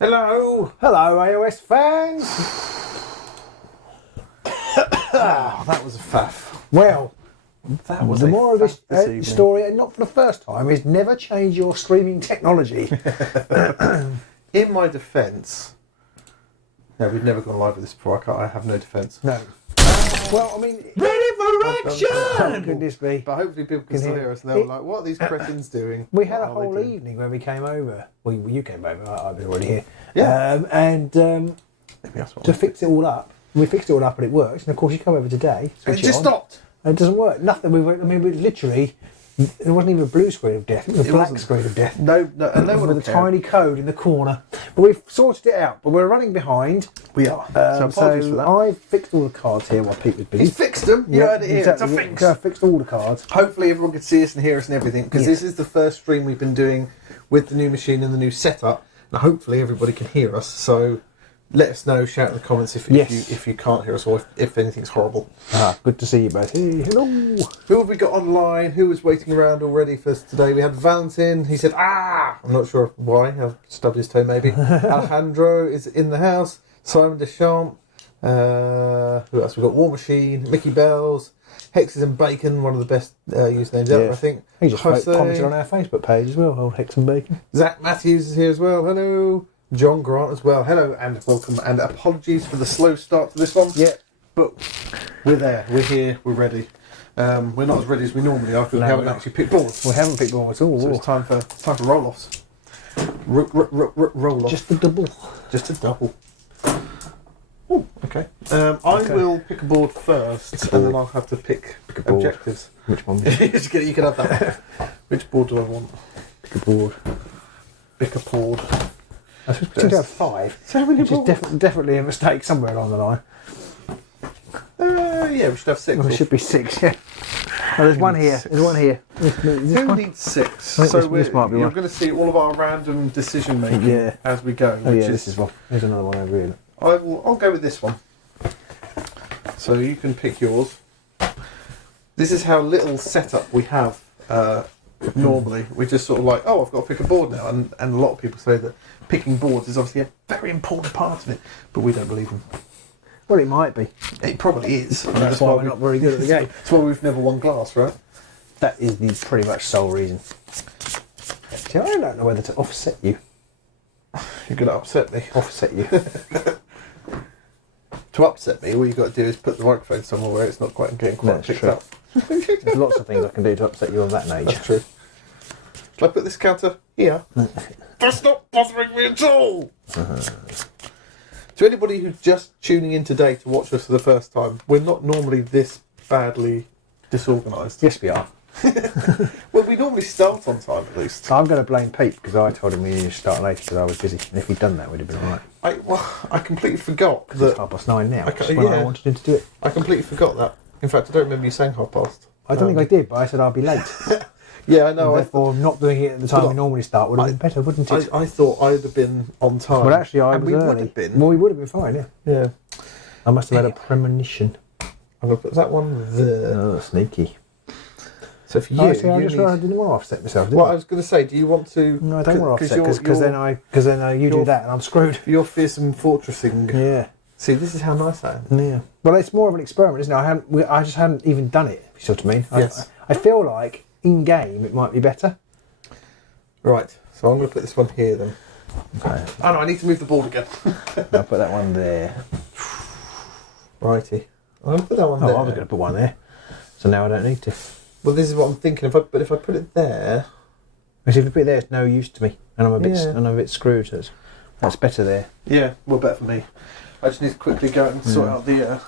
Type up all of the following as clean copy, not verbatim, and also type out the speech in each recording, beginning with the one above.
Hello! Hello, AOS fans! Oh, that was a faff. Well, That was the more of this evening. story, and not for the first time, is never change your streaming technology. In my defence, no, we've never gone live with this before. I have no defence. No. Well, I mean... Ready for action! Oh, goodness me. But hopefully people can still hear us and they're like, what are these cretins doing? We had a What are they whole doing? evening when we came over. Well, you came over, I was already here. Yeah. To fix it all up. We fixed it all up and it works. And of course, you come over today. And it switch just on, stopped. and it doesn't work. Nothing. We literally... It wasn't even a blue screen of death. It was a black screen of death. No one With will a care. tiny code in the corner. But we've sorted it out. But we're running behind. We are. So apologies for that. I fixed all the cards here while Pete was busy. He's fixed them. You heard it here. Exactly. It's a fix. I fixed all the cards. Hopefully everyone can see us and hear us and everything, because Yes. this is the first stream we've been doing with the new machine and the new setup. And hopefully everybody can hear us. So let us know, shout in the comments if you can't hear us or if anything's horrible. Good to see you both. Hey, hello. Who have we got online? Who was waiting around already for us today? We had Valentin. He said, I'm not sure why. I've stubbed his toe maybe. Alejandro is in the house. Simon Deschamps. Who else? We've got War Machine. Mickey Bells. Hexes and Bacon, one of the best usernames ever, I think. He just Jose. commented on our Facebook page as well, old Hex and Bacon. Zach Matthews is here as well. Hello. John Grant as well. Hello and welcome. And apologies for the slow start to this one. Yeah. But we're there. We're here. We're ready. We're not as ready as we normally are because we haven't actually picked boards. We haven't picked one at all. So it's time for roll-offs. Roll-off. Just a double. Just a double. Oh, okay. I will pick a board first, and then I'll have to pick a board. objectives. Which one? You can have that. Which board do I want? Pick a board. Pick a board. I suppose we seem to have 5. So many Which is boards. definitely a mistake somewhere along the line. Yeah, we should have 6. Well, there should be 6, yeah. Oh, there's one here. There's one here. Who needs 6? I think So this might be you're one. going to see all of our random decision making Yeah. as we go. Oh, which yeah, this is one. There's another one over here. I'll go with this one. So you can pick yours. This is how little setup we have normally. We're just sort of like, I've got to pick a board now. And a lot of people say that picking boards is obviously a very important part of it, but we don't believe them. Well, it might be. It probably is. And That's why we're not very good at the game. That's why we've never won glass, right? That is the pretty much sole reason. See, I don't know whether to offset you. You're going to upset me. Offset you. To upset me, all you've got to do is put the microphone somewhere where it's not quite getting quite That's picked true. up. There's lots of things I can do to upset you of that nature. That's true. Shall I put this counter here? That's not bothering me at all! To anybody who's just tuning in today to watch us for the first time, we're not normally this badly disorganised. Yes, we are. Well, we normally start on time at least. I'm going to blame Pete because I told him we needed to start later because I was busy. And if he'd done that, we'd have been alright. I completely forgot It's that. 9:30 now. Okay, That's when I yeah. wanted him to do it. I completely forgot that. In fact, I don't remember you saying past. I don't think I did, but I said I'll be late. Yeah, I know. Therefore, not doing it at the time But we normally start would have been better, wouldn't it? I thought I'd have been on time. Well, actually, I and was we early. would have been. Well, we would have been fine, yeah. Yeah. I must have had a premonition. I'm going to put that one there. Oh, sneaky. So for you, I didn't need... want to offset myself, did Well, I? I was going to say, do you want to... No, I don't want to offset because you're- then you do that and I'm screwed. You're fearsome fortressing. Yeah. See, this is how nice I am. Yeah. Well, it's more of an experiment, isn't it? I just hadn't even done it, if you see what I mean. Yes. I feel like, in-game, it might be better. Right, so I'm going to put this one here then. Okay. Oh no, I need to move the board again. I'll put that one there. Righty. I'm going to put that one Oh, there. I was going to put one there. So now I don't need to. Well, this is what I'm thinking. But if I put it there... Because if you put it there, it's no use to me. And I'm a bit, Yeah. and I'm a bit screwed. So that's better there. Yeah, well, better for me. I just need to quickly go and sort out the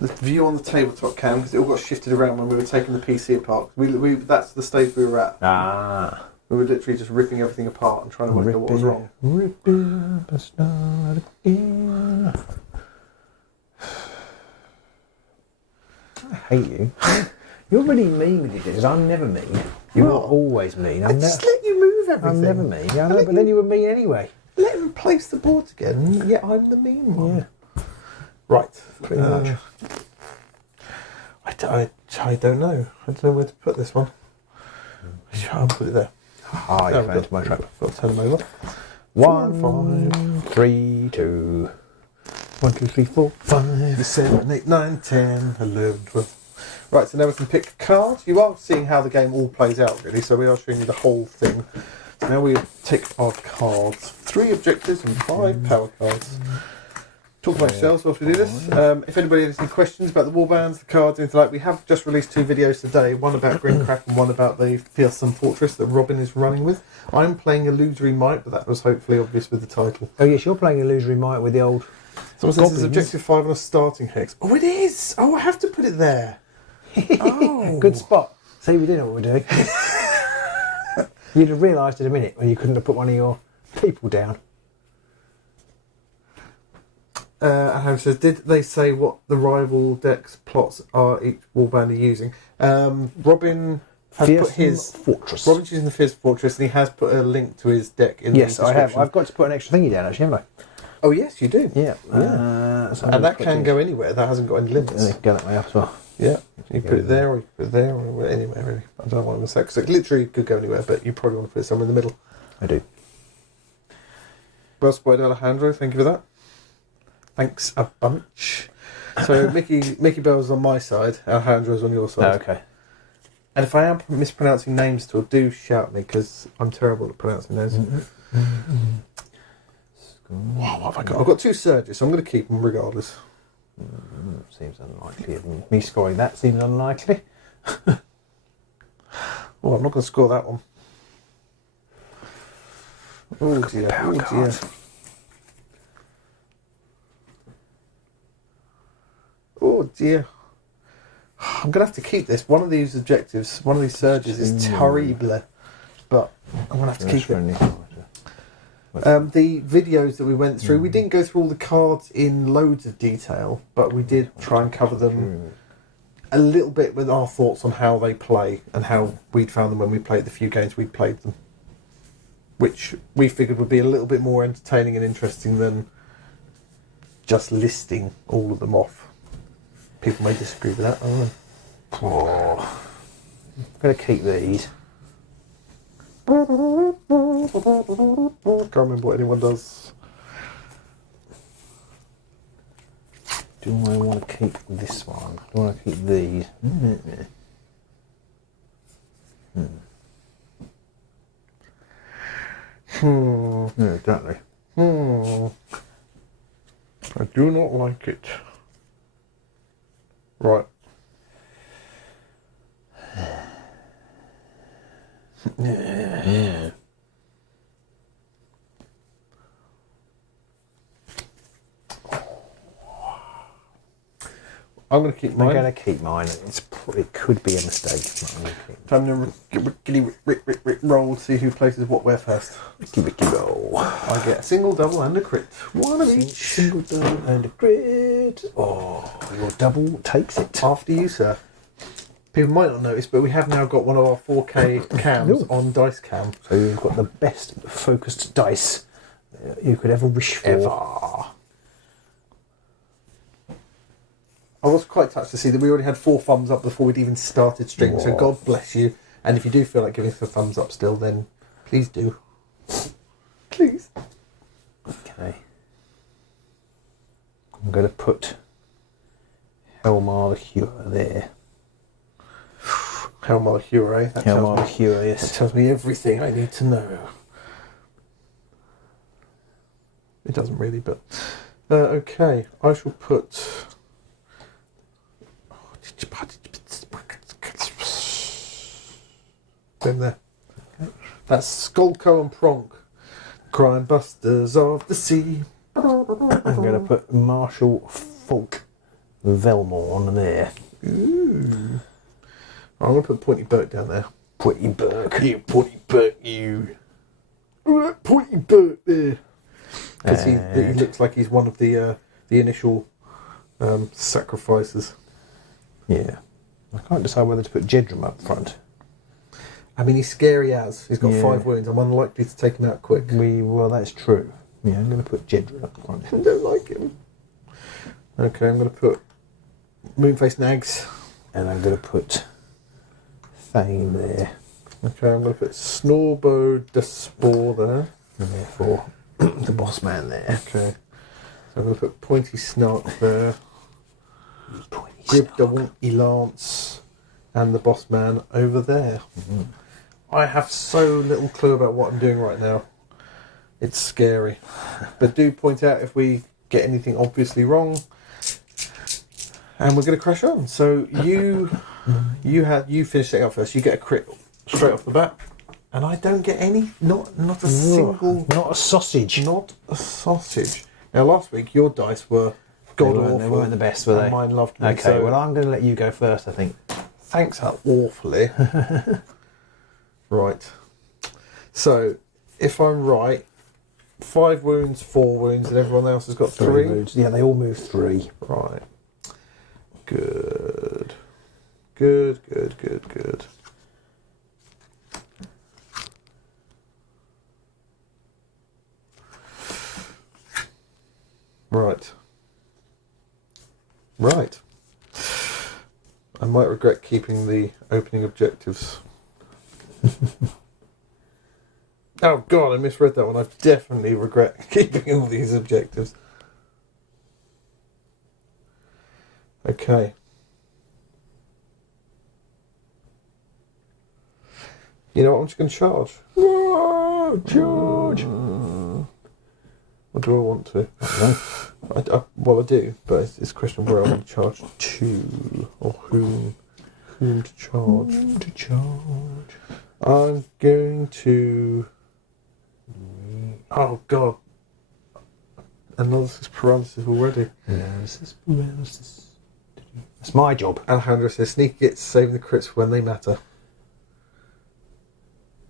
view on the tabletop cam, because it all got shifted around when we were taking the PC apart. That's the stage we were at. Ah. We were literally just ripping everything apart and trying to work out what was wrong. Rip it up and start again. I hate you. You're really mean with your dishes. I'm never mean. You're Well, always mean. I just let you move everything. I'm never mean. Yeah, I know, but then you were mean anyway. Let him place the boards again, yet I'm the mean one. Yeah. Right. Pretty much. I don't know. I don't know where to put this one. I'll put it there. Ah, you There we found go. my trap. Got to turn them over. 1, 3, 2. 1, 2, 3, 4, 5, 7, 8, 9, 10, 11, 12. Right, so now we can pick a card. You are seeing how the game all plays out, really, so we are showing you the whole thing. So now we tick our cards. 3 objectives and 5 power cards. Talk about yourselves whilst we do this. If anybody has any questions about the warbands, the cards, anything like that, we have just released 2 videos today. One about Grinkrak and one about the Fearsome Fortress that Robin is running with. I'm playing Illusory Might, but that was hopefully obvious with the title. Oh yes, you're playing Illusory Might with the old... Someone says it's objective 5 on a starting hex. Oh, it is! Oh, I have to put it there. Oh. Good spot. See, we didn't know what we were doing. You'd have realised in a minute when you couldn't have put one of your people down. Harry says, did they say what the rival decks plots are each warband are using? Robin has put his Fortress. Robin's using the Fearsome Fortress, and he has put a link to his deck in the description. Yes, I have. I've got to put an extra thingy down, actually, haven't I? Oh, yes, you do. Yeah. So and that can go anywhere. That hasn't got any limits. Go that way up as well. Yeah. You put it there, or you put it there, or anywhere, really. I don't know what I'm going to say, because it literally could go anywhere, but you probably want to put it somewhere in the middle. I do. Well spotted, Alejandro. Thank you for that. Thanks a bunch. So Mickey Bell's on my side, Alejandro's on your side. Oh, okay. And if I am mispronouncing names still, do shout me, because I'm terrible at pronouncing names. Wow, what have I got? I've got 2 surges, so I'm going to keep them regardless. Seems unlikely. Me scoring that seems unlikely. Oh, I'm not going to score that one. Oh dear, oh dear. Oh dear. I'm going to have to keep this. One of these objectives, one of these surges is terrible. But I'm going to have to keep it. The videos that we went through, we didn't go through all the cards in loads of detail, but we did try and cover them a little bit with our thoughts on how they play and how we'd found them when we played the few games we'd played them. Which we figured would be a little bit more entertaining and interesting than just listing all of them off. People may disagree with that, I don't know. Oh. I'm going to keep these. Can't remember what anyone does. Do I want to keep this one? Do I want to keep these? Yeah, exactly. I do not like it. Right. Yeah. I'm going to keep mine. I'm going to keep mine. It could be a mistake. Time to roll to see who places what where first. Ricky roll. I get a single, double, and a crit. One of each. Single, double, and a crit. Oh, your double takes it. After you, sir. People might not notice, but we have now got one of our 4K cams on dice cam. So you've got the best focused dice you could ever wish for. Ever. I was quite touched to see that we already had 4 thumbs up before we'd even started streaming, so God bless you. And if you do feel like giving us a thumbs up still, then please do. Please. Okay. I'm going to put Helmar the Hewer there. Helmar the Hewer, eh? Helmar the Hewer, yes. That tells me everything I need to know. It doesn't really, but... okay, I shall put... Them there. Okay. That's Skolko and Pronk, crime busters of the sea. I'm going to put Marshal Falk Velmorn there. Ooh. I'm going to put Pointy Burke down there. Pointy Burke. You Pointy Burke, you. Pointy Burke there. Because he looks like he's one of the initial sacrifices. Yeah. I can't decide whether to put Jedram up front. I mean, he's scary as. He's got 5 wounds. I'm unlikely to take him out quick. Well, that's true. Yeah, I'm going to put Jedram up front. I don't like him. Okay, I'm going to put Moonface Nags. And I'm going to put Thane there. Okay, I'm going to put Snorbo Despore there. And therefore, the boss man there. Okay. So I'm going to put Pointy Snark there. Pointy Grib Snark. Double Elance and the boss man over there. Mm-hmm. I have so little clue about what I'm doing right now. It's scary. But do point out if we get anything obviously wrong. And we're going to crash on. So you finish setting up first. You get a crit straight off the bat. And I don't get any. Not a single. Not a sausage. Not a sausage. Now, last week, your dice were god awful. They weren't the best, were they? And mine loved me. Okay, So well, I'm going to let you go first, I think. thanks awfully. Right. So, if I'm right, 5 wounds, 4 wounds, and everyone else has got 3. Wounds. Yeah, they all move 3. Right. Good. Good. Right. I might regret keeping the opening objectives. Oh god, I misread that one. I definitely regret keeping all these objectives. Okay. You know what? I'm just going to charge. Whoa, charge! What do I want to? Well, I do, but it's a question of where I want to charge to, or whom to charge. I'm going to. Oh God! Analysis paralysis already. Analysis paralysis. That's my job. Alejandro says sneaky gets saving the crits when they matter.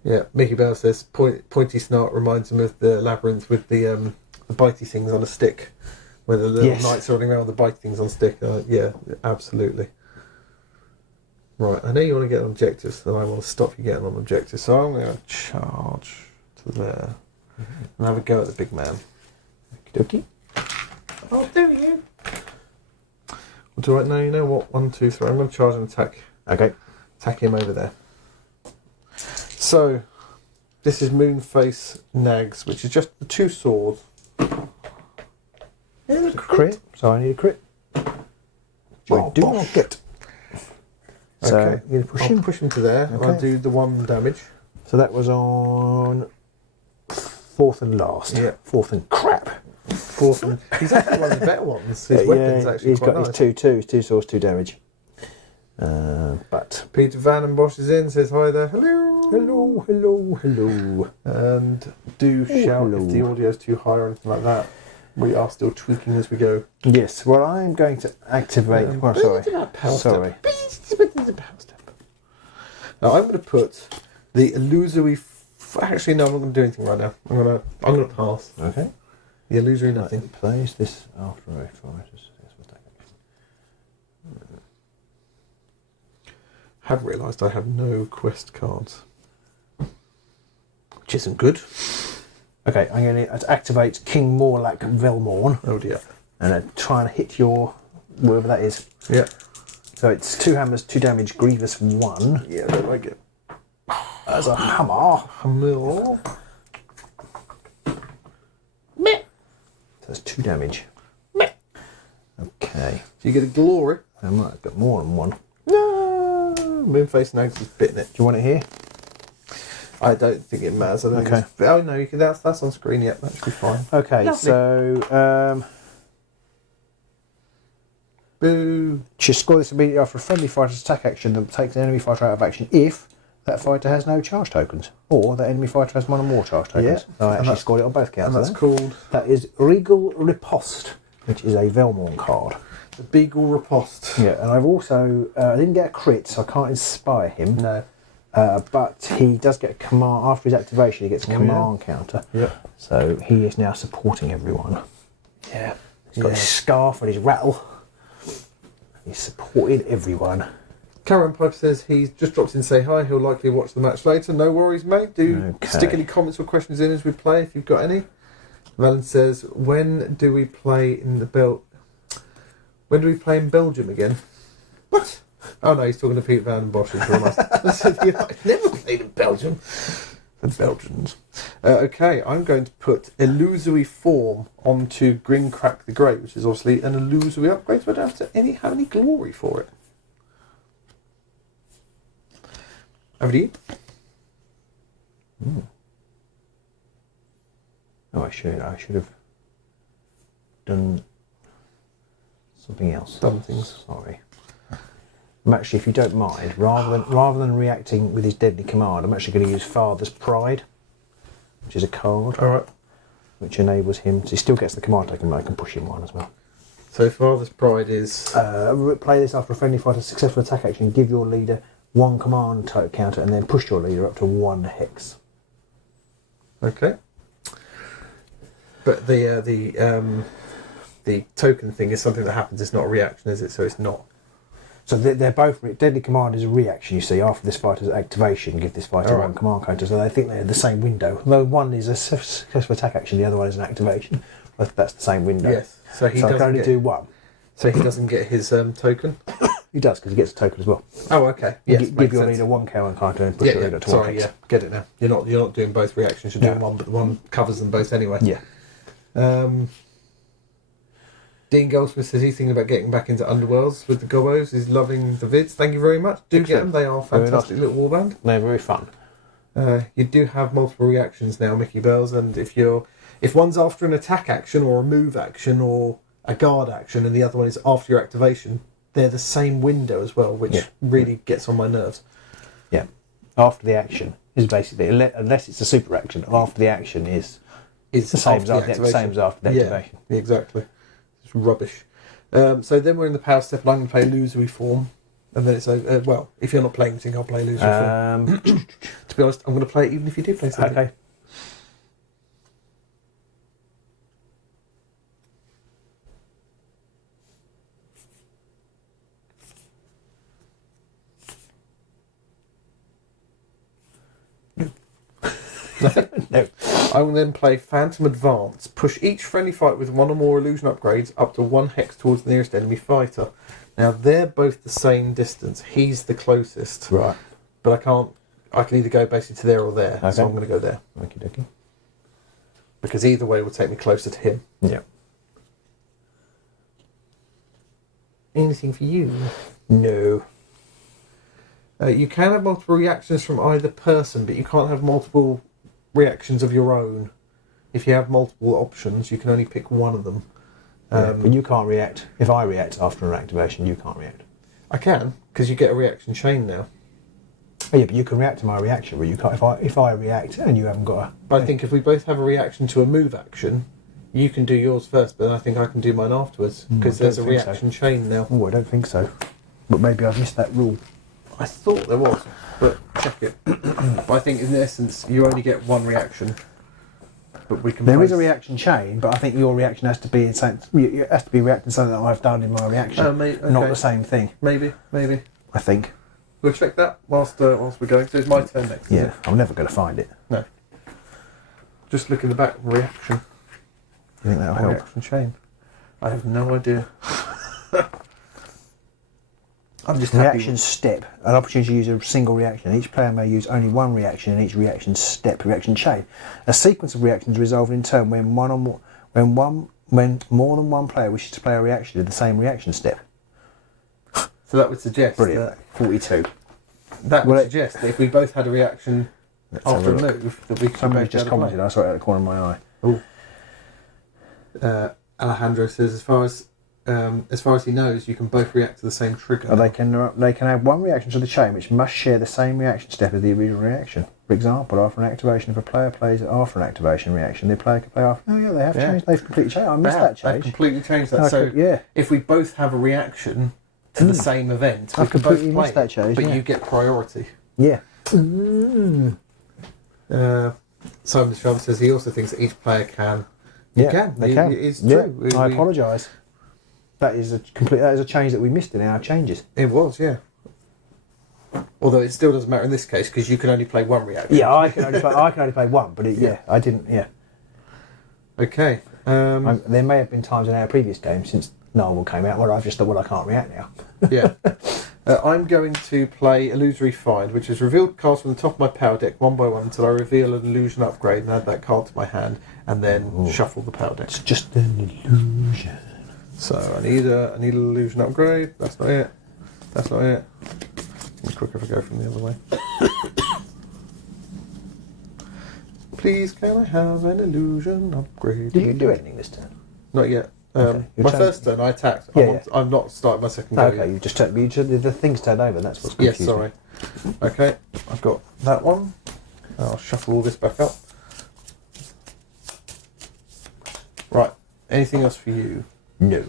Yeah, Mickey Bell says Pointy Snark reminds him of the labyrinth with the bitey things on a stick, where the little knights are running around with the bitey things on a stick. Yeah, absolutely. Right, I know you want to get on objectives, and I want to stop you getting on objectives, so I'm going to charge to there and have a go at the big man. Okie dokie. I'll do you. Well, do I know? You know what? 1, 2, 3. I'm going to charge and attack. Okay. Attack him over there. So, this is Moonface Nags, which is just the 2 swords. Crit. So I need a crit. I do not get. So Okay. you're going to push I'll him. push him to there. Okay. I'll do the 1 damage. So that was on 4th and last. Yeah. 4th and crap. 4th and... He's actually one of the better ones. His weapon's actually he's quite got nice. his 2 swords, 2 damage. But Peter Van and Bosch is in, says hi there. Hello. hello. And do shout hello. if the audio's too high or anything like that. We are still tweaking as we go. Yes. Well, I'm going to activate. Sorry. Now I'm going to put the illusory. Actually, no, I'm not going to do anything right now. I'm going to pass. Okay. The illusory nothing. Plays this after a fight. Have realised I have no quest cards, which isn't good. Okay, I'm going to activate King Morlack Velmorn Oh dear. and try and hit your wherever that is. Yeah. So it's 2 hammers, 2 damage, grievous 1. Yeah, I don't like it. As a hammer. Hammer. So that's 2 damage. Okay. So you get a glory. I might have got more than 1. No. Moonface Nags is bitten it. Do you want it here? I don't think it matters. I don't Okay. think it's, oh no, you can. That's on screen. Yep, that should be fine. Okay, Lovely. so Boo. just score this immediately after a friendly fighter's attack action that takes an enemy fighter out of action if that fighter has no charge tokens, or that enemy fighter has 1 or more charge tokens. Yeah, So I and actually that's- scored it on both counts. And that's called That is Regal Riposte, which is a Velmorn card. the Beagle Riposte. Yeah, and I've also I didn't get a crit, so I can't inspire him. No. But he does get a command after his activation. He gets a command counter. Yeah. So he is now supporting everyone. Yeah. He's got his scarf and his rattle. He's supported everyone. Karen Piper says he's just dropped in to say hi. He'll likely watch the match later. No worries, mate. Do Okay. stick any comments or questions in as we play if you've got any. Valen says, when do we play in Belgium again? What? Oh no, he's talking to Pete Van den Bosch. I said, I've never played in Belgium. The Belgians. Okay, I'm going to put Illusory Form onto Grinkrak the Great, which is obviously an illusory upgrade, so I don't have to have any glory for it. Over to you. Oh, I should have done something else. Done things. Sorry. I'm actually, if you don't mind, rather than reacting with his deadly command, I'm actually going to use Father's Pride, which is a card. All right. Which enables him. So he still gets the command token, but I can push him one as well. So Father's Pride is... play this after a friendly fighter's successful attack action. Give your leader one command counter, and then push your leader up to 1 hex. Okay. But the token thing is something that happens. It's not a reaction, is it? So it's not. So they're both... Deadly Command is a reaction, you see, after this fighter's activation. Give this fighter one command counter. So they think they're the same window. Though one is a successful attack action, the other one is an activation. But that's the same window. Yes. So he I can only do one. So he doesn't get his token? He does, because he gets a token as well. Oh, okay. Yes, give your leader one command counter and push your leader to 1 hex. Yeah, get it now. You're not doing both reactions, you're doing one, but the one covers them both anyway. Yeah. Dean Goldsmith says he's thinking about getting back into Underworlds with the Gobos. He's loving the vids. Thank you very much. Do get them. They are fantastic little warband. They're very fun. You do have multiple reactions now, Mickey Bells, and if one's after an attack action or a move action or a guard action, and the other one is after your activation, they're the same window as well, which really gets on my nerves. Yeah. After the action is basically, unless it's a super action, after the action is the same as after the activation. Yeah, exactly. It's rubbish. So then we're in the power step, and I'm going to play Illusory Form. And then it's well, if you're not playing anything, I'll play Illusory Form. To be honest, I'm going to play it even if you do play something. Okay. No. I will then play Phantom Advance. Push each friendly fight with one or more illusion upgrades up to 1 hex towards the nearest enemy fighter. Now they're both the same distance. He's the closest. Right. But I can either go basically to there or there. Okay. So I'm going to go there. Okie dokie. Because either way will take me closer to him. Yeah. Anything for you? No. You can have multiple reactions from either person, but you can't have multiple reactions of your own. If you have multiple options, you can only pick one of them. But you can't react. If I react after an activation, you can't react. I can, because you get a reaction chain now. Oh, yeah, but you can react to my reaction, but you can't. If I react and you haven't got a... But I think if we both have a reaction to a move action, you can do yours first, but then I think I can do mine afterwards, because there's a reaction chain now. Oh, I don't think so. But maybe I've missed that rule. I thought there was, but check it. But I think in essence, you only get one reaction. But we can. There is a reaction chain, but I think your reaction has to be it has to be reacting to something that I've done in my reaction, okay. not the same thing. Maybe. I think. We'll check that whilst we're going. So it's my turn next. Yeah, I'm never going to find it. No. Just look in the back. Reaction. You think that'll help? Reaction chain. I have no idea. I'm just reaction step. An opportunity to use a single reaction. Each player may use only one reaction in each reaction step. Reaction chain. A sequence of reactions resolve in turn when more than one player wishes to play a reaction in the same reaction step. So that would suggest. Brilliant. 42. That would suggest that if we both had a reaction after a move, that we could. Somebody just commented. I saw it out of the corner of my eye. Oh. Alejandro says, as far as he knows, you can both react to the same trigger. They can have one reaction to the chain which must share the same reaction step as the original reaction. For example, after an activation, if a player plays after an activation reaction, the player can play after. Oh yeah, they have changed. They've completely changed. I missed that change. They've completely changed that. Okay, if we both have a reaction to the same event, we can both play that change, but you get priority. Yeah. Simon Schwab says he also thinks that each player can. They can. It's true. I apologise. That is a change that we missed in our changes. It was, yeah. Although it still doesn't matter in this case because you can only play one reaction. Yeah, I can only play one, but I didn't. Yeah. Okay. There may have been times in our previous games since Gnarlwood came out where I've just thought, well, I can't react now. Yeah. I'm going to play Illusory Find, which is revealed cards from the top of my power deck one by one until I reveal an illusion upgrade and add that card to my hand, and then shuffle the power deck. It's just an illusion. So I need an illusion upgrade. That's not it. That's not it. It's quicker if I go from the other way. Please, can I have an illusion upgrade? Did you do anything this turn? Not yet. Okay. My first turn, I attacked. Yeah, I'm not starting my second go Okay, yet. you just the things turned over. That's what's confusing. Yes, sorry. Okay, I've got that one. I'll shuffle all this back up. Right. Anything else for you? No.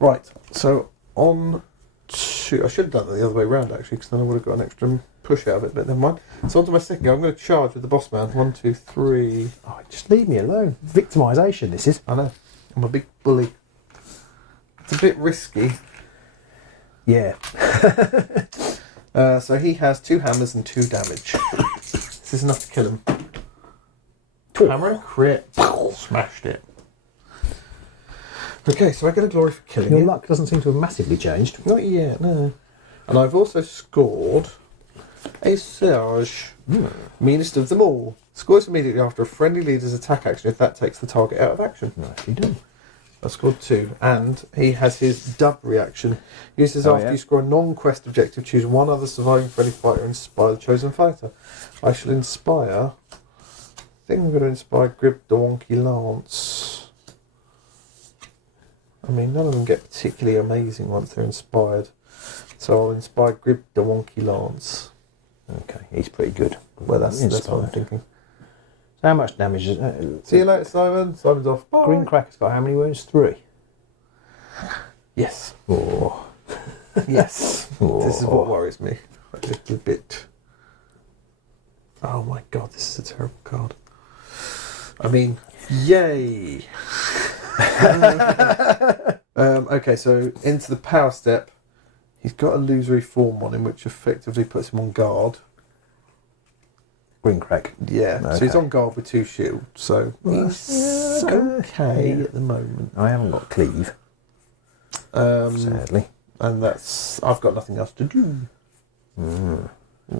Right. So on to, I should have done it the other way around actually, because then I would have got an extra push out of it. But never mind. So on to my second go. I'm going to charge with the boss man. 1, 2, 3. Oh, just leave me alone. Victimisation. This is. I know. I'm a big bully. It's a bit risky. Yeah. So he has 2 hammers and 2 damage. This is enough to kill him. Hammer, crit, smashed it. Okay, so I get a glory for killing Your him. luck doesn't seem to have massively changed. Not yet, no. And I've also scored a Surge. Meanest of them all. Scores immediately after a friendly leader's attack action if that takes the target out of action. Nicely done. I scored 2. And he has his dub reaction. Uses Oh, after yeah. you score a non-quest objective, choose one other surviving friendly fighter and inspire the chosen fighter. I shall inspire... I think I'm going to inspire Grib the Wonky Lance. I mean, none of them get particularly amazing once they're inspired. So I'll inspire Grib the Wonky Lance. Okay, he's pretty good. Well, that's what I'm Inspired. thinking. So how much damage is it? See you later, Simon. Simon's off. Bye. Grinkrak has got how many wounds? 3. Yes. Oh. Yes. Oh. This is what worries me a little bit. Oh my god, this is a terrible card. I mean, yay! Okay, so into the power step. He's got illusory form on him, which effectively puts him on guard. Grinkrak. Yeah, so he's Okay. on guard with 2 shields, so he's okay at the moment. I haven't got cleave, sadly. And that's... I've got nothing else to do. Okay, I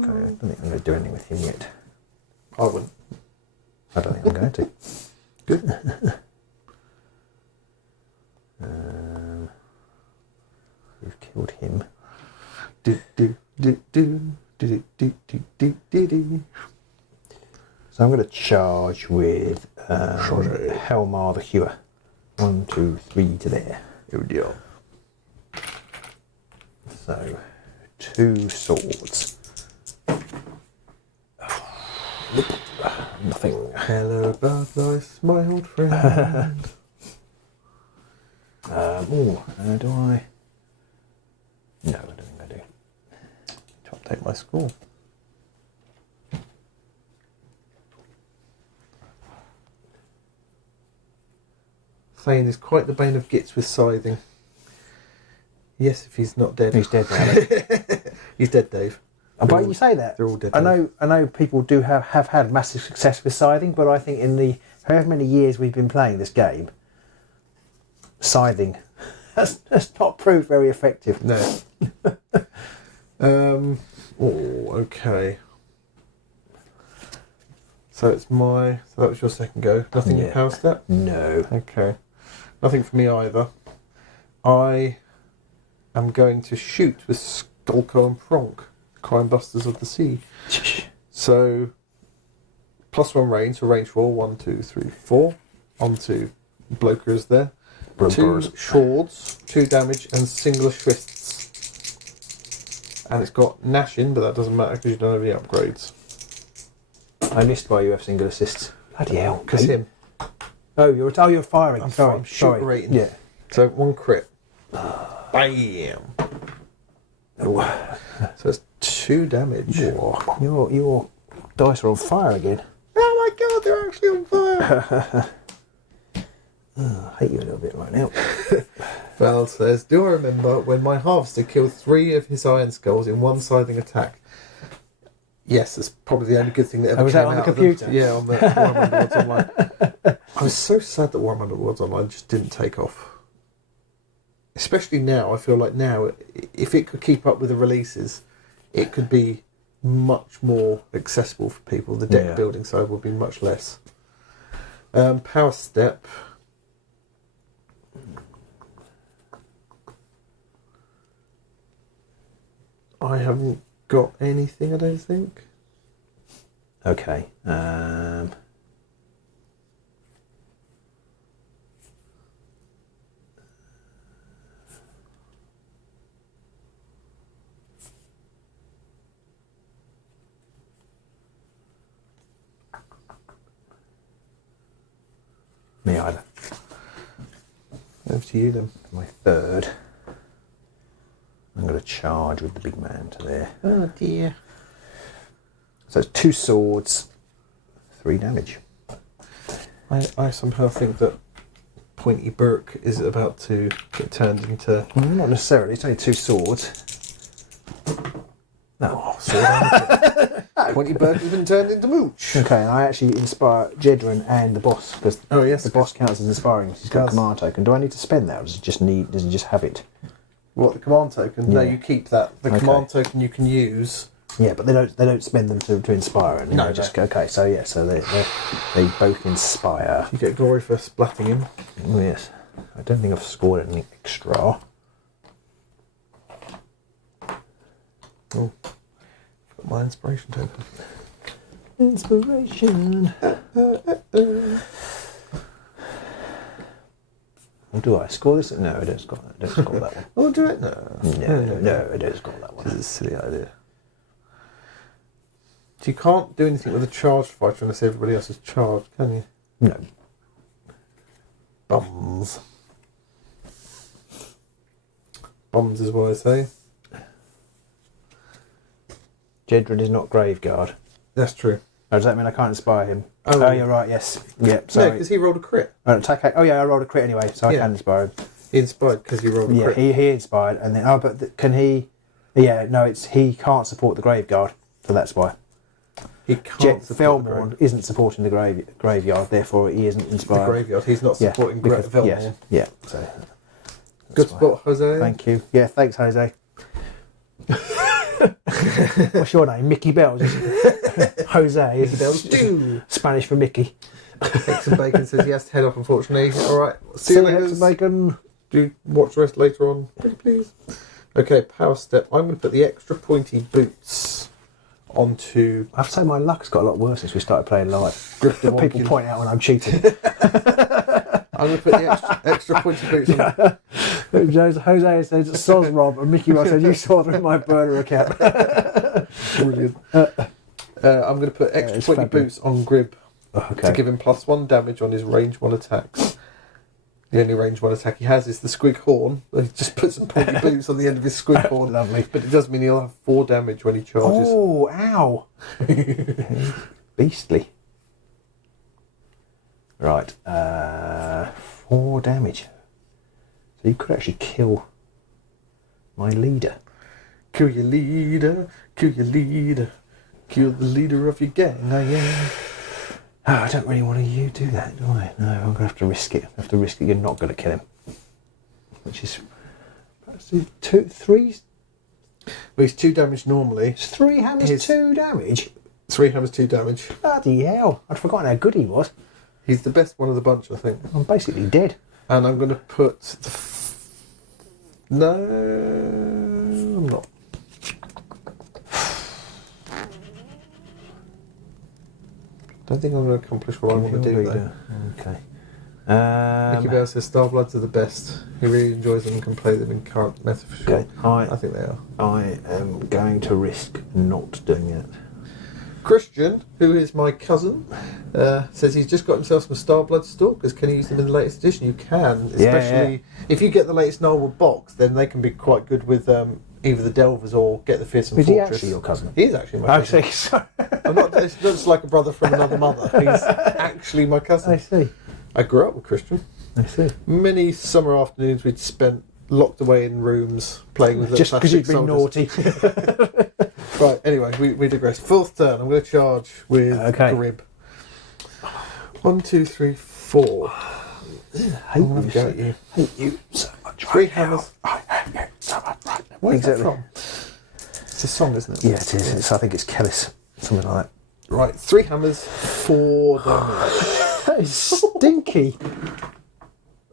don't think I'm going to do anything with him yet. I wouldn't. I don't think I'm going to. Good. We've killed him. Do, do, do, do, do, do, do, do, do, do. So I'm going to charge with Helmar the Hewer. 1, 2, 3 to there. Here we go. So 2 swords. Nothing. Hello, bad life, my old friend. Do I? No, I don't think I do. To update my score. Thane is quite the bane of gits with scything. Yes, if he's not dead. He's dead now. He's dead, Dave. But you say that. They're all dead. I know people do have had massive success with scything, but I think in the however many years we've been playing this game, scything has not proved very effective. No. Okay. So it's my... So that was your second go. Nothing in Yeah. power step? No. Okay. Nothing for me either. I am going to shoot with Skulko and Pronk, Crime Busters of the Sea. So, +1 range, so range 4, 1, 2, 3, 4. Onto Blokers there. 2 swords, 2 damage, and singular fists. And it's got Gnashing, but that doesn't matter because you don't have any upgrades. I missed why you have single assists. Bloody hell. Because him. Oh, you're firing. I'm sorry. shooting rating. Yeah. So 1 crit. Bam! Oh. So it's 2 damage. Your dice are on fire again. Oh my god, they're actually on fire! I hate you a little bit right now. Val says, do I remember when my harvester killed 3 of his iron skulls in one scything attack? Yes, that's probably the only good thing that ever was came that on the out of computer? them. Yeah, on the Warhammer Underworlds Online. I was so sad that Warhammer Underworlds Online just didn't take off. especially now, I feel like now, if it could keep up with the releases, it could be much more accessible for people. The deck building side would be much less. Power Step. I haven't got anything, I don't think. Okay. Me either. Over to you then. My third. I'm going to charge with the big man to there. Oh dear. So it's 2 swords, 3 damage. I somehow think that Pointy Burke is about to get turned into... Well, not necessarily, it's only 2 swords. No. Sword. Pointy Burke has been turned into Mooch. Okay, and I actually inspire Jedrin and the boss, because the boss counts as inspiring. He's got a command token. Do I need to spend that, or does he just have it? What, the command token? No, you keep that. The command token you can use. Yeah, but they don't spend them to inspire, and no, they just go. Okay, so they both inspire. You get glory for splatting him. Oh, yes, I don't think I've scored anything extra. Oh, got my inspiration token. Inspiration. Or do I score this? No, I don't score that. I don't score that one. Oh, do it? No. No, I don't score that one. This is a silly idea. So you can't do anything with a charged fighter unless everybody else is charged, can you? No. Bums. Bums is what I say. Jedrin is not Graveguard. That's true. Oh, does that mean I can't inspire him? Oh, Oh, you're right, yes. Yep, sorry. No, because he rolled a crit. Oh, yeah, I rolled a crit anyway, so I can inspire him. He inspired because he rolled a crit. Yeah, he inspired, and then... Oh, but can he... Yeah, no, he can't support the Graveguard, so that's why. He can't support Velmorn isn't supporting the graveyard, therefore he isn't inspired. The graveyard, he's not supporting Velmorn. Yes, yeah, so... Good spot, Jose. Thank you. Yeah, thanks, Jose. What's your name? Mickey Bells. Jose. Mickey Bells. Spanish for Mickey. Eggs and Bacon says he has to head off, unfortunately. All right. See you later. Eggs and Bacon. Do watch the rest later on, pretty please. Okay, Power Step. I'm going to put the extra pointy boots onto... I have to say my luck's got a lot worse since we started playing live. People point out when I'm cheating. I'm going to put the extra pointy boots on. Jose says Soz Rob, and Mickey Ross says you saw through my burner account. Brilliant. I'm going to put extra pointy boots on Grib to give him +1 damage on his range 1 attacks. The only range 1 attack he has is the Squig Horn. He just puts some pointy boots on the end of his Squig Horn. Lovely. But it does mean he'll have 4 damage when he charges. Oh, ow. Beastly. Right. 4 damage. So you could actually kill my leader. Kill your leader, kill your leader, kill the leader of your gang, I am. Oh, I don't really want to do that, do I? No, I'm going to have to risk it. I have to risk it. You're not going to kill him. Which is... 2, 3... Well, he's 2 damage normally. 3 hammers, 2 damage? 3 hammers, 2 damage. Bloody hell. I'd forgotten how good he was. He's the best one of the bunch, I think. I'm basically dead. And I'm going to put... No, I'm not. Don't think I'm going to accomplish what I want to do, though. Okay. Mickey Bell says Starbloods are the best. He really enjoys them and can play them in current meta for sure. Okay. I think they are. I am going to risk not doing it. Christian, who is my cousin, says he's just got himself some Starblood Stalkers. Can he use them in the latest edition? You can, especially if you get the latest Gnarlwood box, then they can be quite good with either the Delvers or get the Fearsome Fortress. Is he actually your cousin? He is actually my cousin. I see, sorry. I'm not, it's not just like a brother from another mother. He's actually my cousin. I see. I grew up with Christian. I see. Many summer afternoons we'd spent locked away in rooms playing with just because you'd been naughty. Right, anyway, we digress. 4th turn, I'm going to charge with Grib. 1, 2, 3, 4. I hate you so much. 3 hammers. Where's Exactly. that from? It's a song, isn't it? Yeah, it is. I think it's Kellis, something like that. Right, 3 hammers, 4 damage. That is stinky.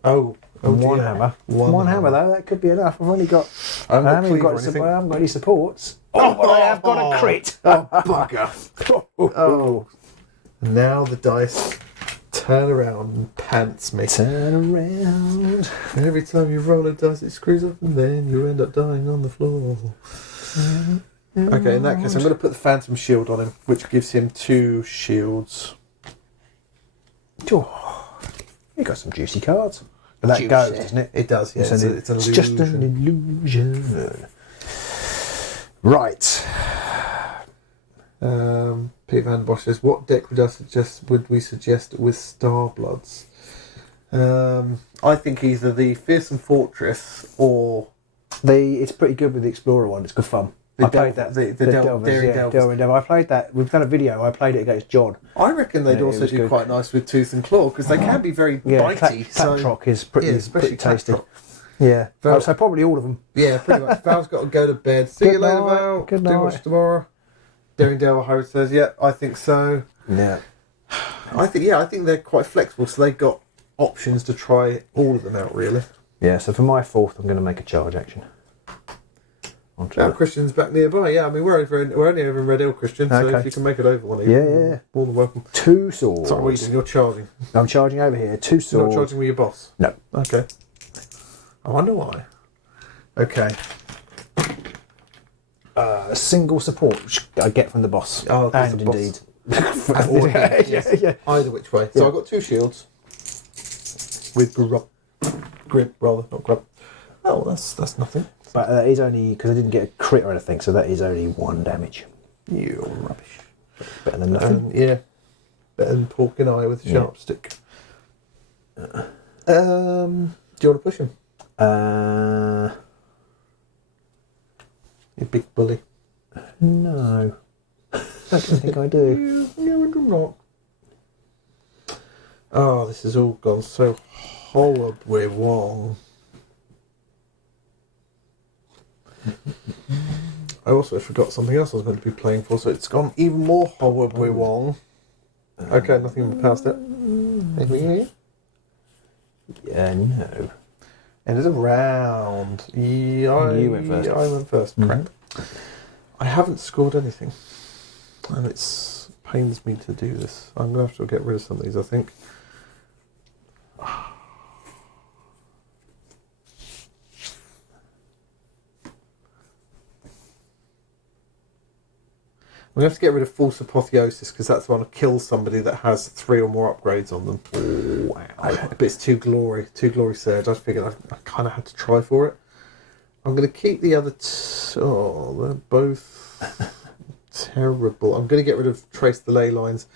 Oh, One dear. hammer. One One hammer though. That could be enough. I've only got. I haven't got I haven't cleaver or got anything. I haven't got any supports. Oh, but I have got a crit. Oh, bugger. Oh. Now the dice turn around and pants me. Turn around. Every time you roll a dice, it screws up and then you end up dying on the floor. Okay, in that case, I'm going to put the Phantom Shield on him, which gives him 2 shields. Oh, you got some juicy cards. But that Juicy. goes, doesn't it? It does, yeah. It's an illusion. just an illusion. Right. Peter Van Bosch says, what deck would we suggest with Starbloods? I think either the Fearsome Fortress or... It's pretty good with the Explorer one. It's good fun. I played that. The Delvers, Daring yeah, Delvers. Daring Delver. I played that. We've done a video. I played it against John. I reckon they'd Yeah, it also was do good. quite nice with Tooth and Claw, because they can be very bitey. Claptrap is pretty, especially pretty tasty. Claptrap. Yeah. Val- So probably all of them. Yeah, pretty much. Val's got to go to bed. See you Good later, night. Val. Good Do watch night. tomorrow. Daring Delver Howard says, yeah, I think so. Yeah. I think they're quite flexible, so they've got options to try all of them out, really. Yeah. So for my 4th, I'm going to make a charge action. Christian's back nearby. Yeah, I mean, we're only over in Red Hill, Christian, so Okay. if you can make it over one of you, Yeah. more than welcome. 2 swords. Sorry, what are you doing? You're charging. I'm charging over here. 2 You're swords. not charging with your boss? No. Okay. I wonder why. Okay. A single support which I get from the boss. Oh, 'cause and the boss- indeed. Or yes. yeah. Either which way. So Yeah. I've got 2 shields. With grip, rather, not grub. Oh, that's nothing. But that is only because I didn't get a crit or anything, so that is only 1 damage. You rubbish. Better than nothing. Yeah. Better than pork and eye with a sharp stick. Do you want to push him? You big bully. No. I don't think I do. You do not. Oh, this has all gone so horribly wrong. I also forgot something else I was going to be playing for, so it's gone even more horribly wrong. Okay, nothing past it. Anything here? Yeah, no. End of the round. Yeah, You went first. I went first. Mhm. Crap. I haven't scored anything, and it pains me to do this. I'm going to have to get rid of some of these, I think. I'm going to have to get rid of False Apotheosis, because that's the one that kills somebody that has 3 or more upgrades on them. Wow. But it's too glory surge. I figured I kind of had to try for it. I'm going to keep the other oh, they're both terrible. I'm going to get rid of Trace the Ley Lines.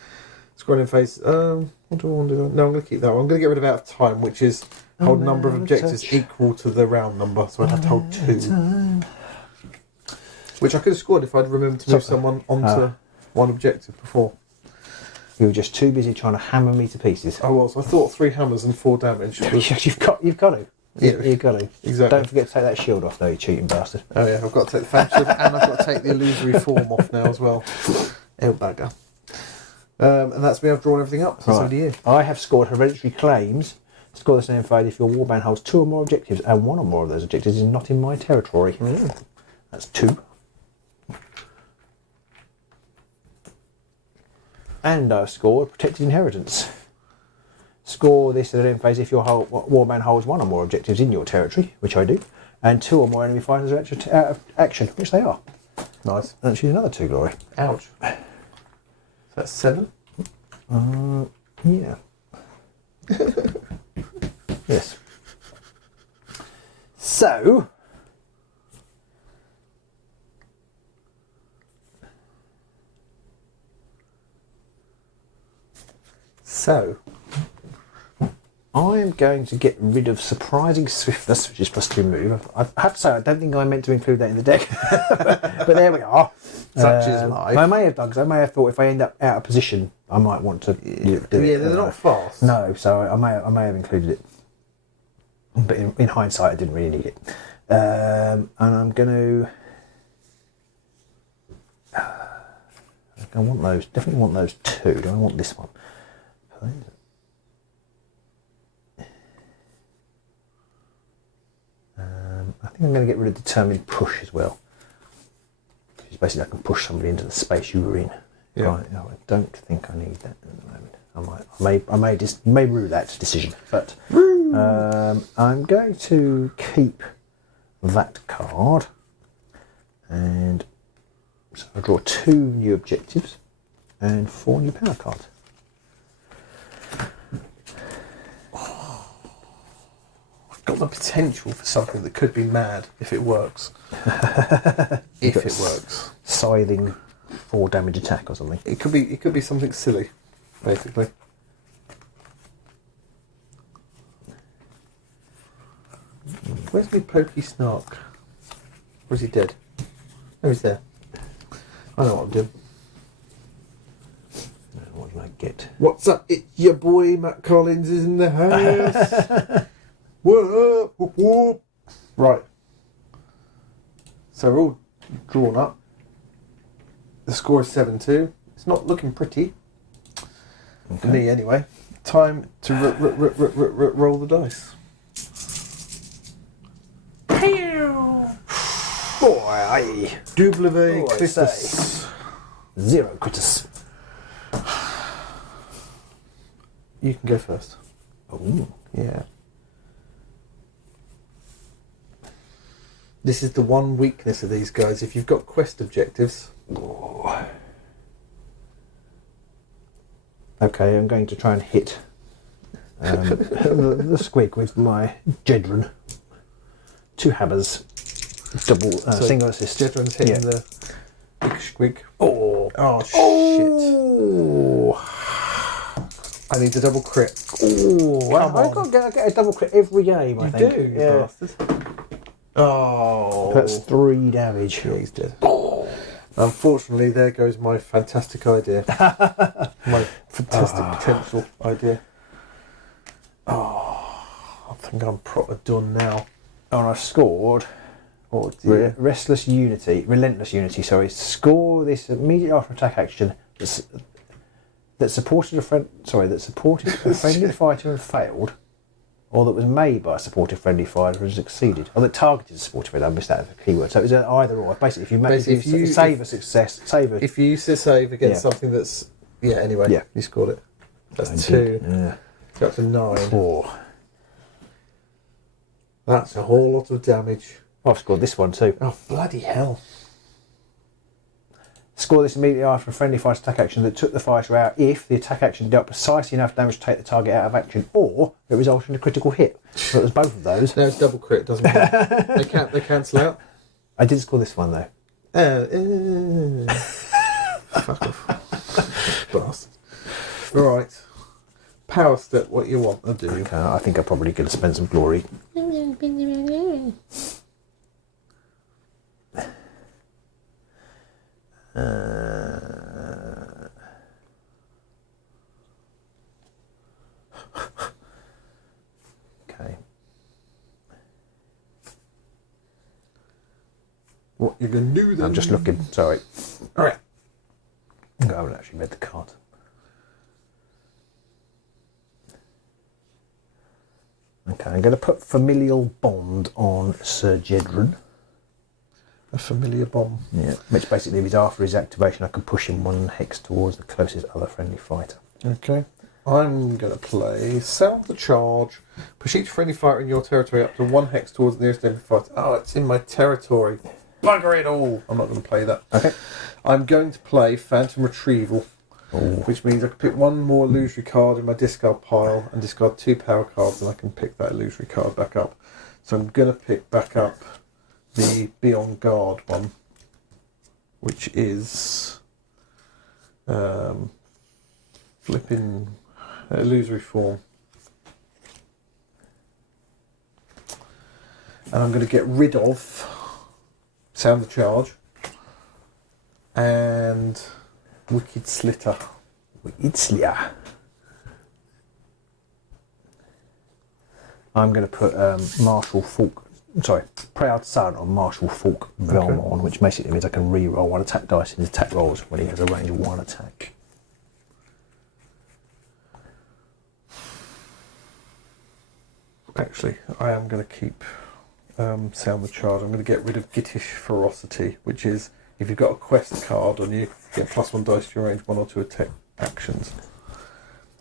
Scrolling Face. What do I want to do? No, I'm going to keep that one. I'm going to get rid of Out of Time, which is hold number of objectives equal to the round number. So I'd have to hold 2. Which I could have scored if I'd remembered to move someone onto 1 objective before. You were just too busy trying to hammer me to pieces. I was. I thought 3 hammers and 4 damage. Was, You've got to. Yeah. You've got to. Exactly. Don't forget to take that shield off, though, you cheating bastard. Oh yeah, I've got to take the Phantom and I've got to take the Illusory Form off now as well. El bugger. And that's me. I've drawn everything up. So Right. do you. I have scored Hereditary Claims. Score the same fade if your warband holds 2 or more objectives, and 1 or more of those objectives is not in my territory. That's 2. And I've scored Protected Inheritance. Score this at the end phase if your warband holds 1 or more objectives in your territory, which I do, and 2 or more enemy fighters are out of action, which they are. Nice. And choose another 2 glory. Ouch. So that's 7. Yeah. Yes. So. I'm going to get rid of Surprising Swiftness, which is +2 move. I have to say, I don't think I meant to include that in the deck. But there we are. Such is life. I may have done, because I may have thought if I end up out of position, I might want to do it. Yeah, they're not fast. No, so I may have included it. But in hindsight, I didn't really need it. And I'm going to... I want those. Definitely want those two. Do I want this one? I think I'm going to get rid of determined push as well. Because basically I can push somebody into the space you were in. Yeah. Right. No, I don't think I need that at the moment. I may rue that decision, but I'm going to keep that card, and so I draw 2 new objectives and 4 new power cards. Got the potential for something that could be mad if it works. If it works. Scything 4 damage attack or something. It could be something silly, basically. Where's my pokey snark? Or is he dead? Oh, he's there. I know what I'm doing. What did I get? What's up? It's your boy Matt Collins is in the house. What up? Whoop, whoop. Right. So we're all drawn up. The score is 7-2. It's not looking pretty. For me, anyway. Time to roll the dice. Boy, Double I Christmas. 0 critters. You can go first. Oh, Yeah. This is the one weakness of these guys. If you've got quest objectives... oh. Okay, I'm going to try and hit the squig with my Jedron. 2 hammers, double, single assist. Jedron's hitting the big squig. Oh, Oh, shit. I need a double crit. Oh, I get a double crit every game, I think. You do, you Yeah. bastard. Oh. That's 3 damage. Yeah, he's dead. Unfortunately, there goes my fantastic idea. My fantastic potential idea. Oh, I think I'm proper done now. And I scored Oh dear. Relentless Unity, sorry. Score this immediately after attack action that supported a friendly fighter and failed, or that was made by a supportive friendly fighter and succeeded, or that targeted a supportive friendly. I missed that as a keyword. So it was an either or. Basically, if you save a success, If you use a save against something that's anyway, you scored it. That's 2. Yeah. Go up to 9. 4. That's a whole lot of damage. I've scored this one too. Oh bloody hell! Score this immediately after a friendly fighter attack action that took the fighter out if the attack action dealt precisely enough damage to take the target out of action, or it resulted in a critical hit. So it was both of those. No, it's double crit, doesn't it? They cancel out. I did score this one though. Fuck off. Bastard. Right. Power step, what you want to do. Okay, I think I'm probably going to spend some glory. Okay. What you going to do then? I'm just looking, sorry. Alright. I haven't actually read the card. Okay, I'm going to put Familial Bond on Sir Jedron. A familiar bomb. Yeah, which basically means after his activation I can push him 1 hex towards the closest other friendly fighter. Okay. I'm going to play Sound the Charge. Push each friendly fighter in your territory up to 1 hex towards the nearest enemy fighter. Oh, it's in my territory. Bugger it all. I'm not going to play that. Okay. I'm going to play Phantom Retrieval, which means I can pick 1 more illusory card in my discard pile and discard 2 power cards, and I can pick that illusory card back up. So I'm going to pick back up the Be On Guard one, which is flipping illusory form. And I'm going to get rid of Sound the Charge and Wicked Slitter. Wicked Slitter. I'm going to put Marshal Falk. Sorry, Proud Son on Marshal Falk Velmorn, which basically means I can re-roll one attack dice in his attack rolls when he has a range of one attack. Actually, I am going to keep Sound the Charge. I'm going to get rid of Gittish Ferocity, which is if you've got a quest card on you, get +1 dice to your range 1 or 2 attack actions.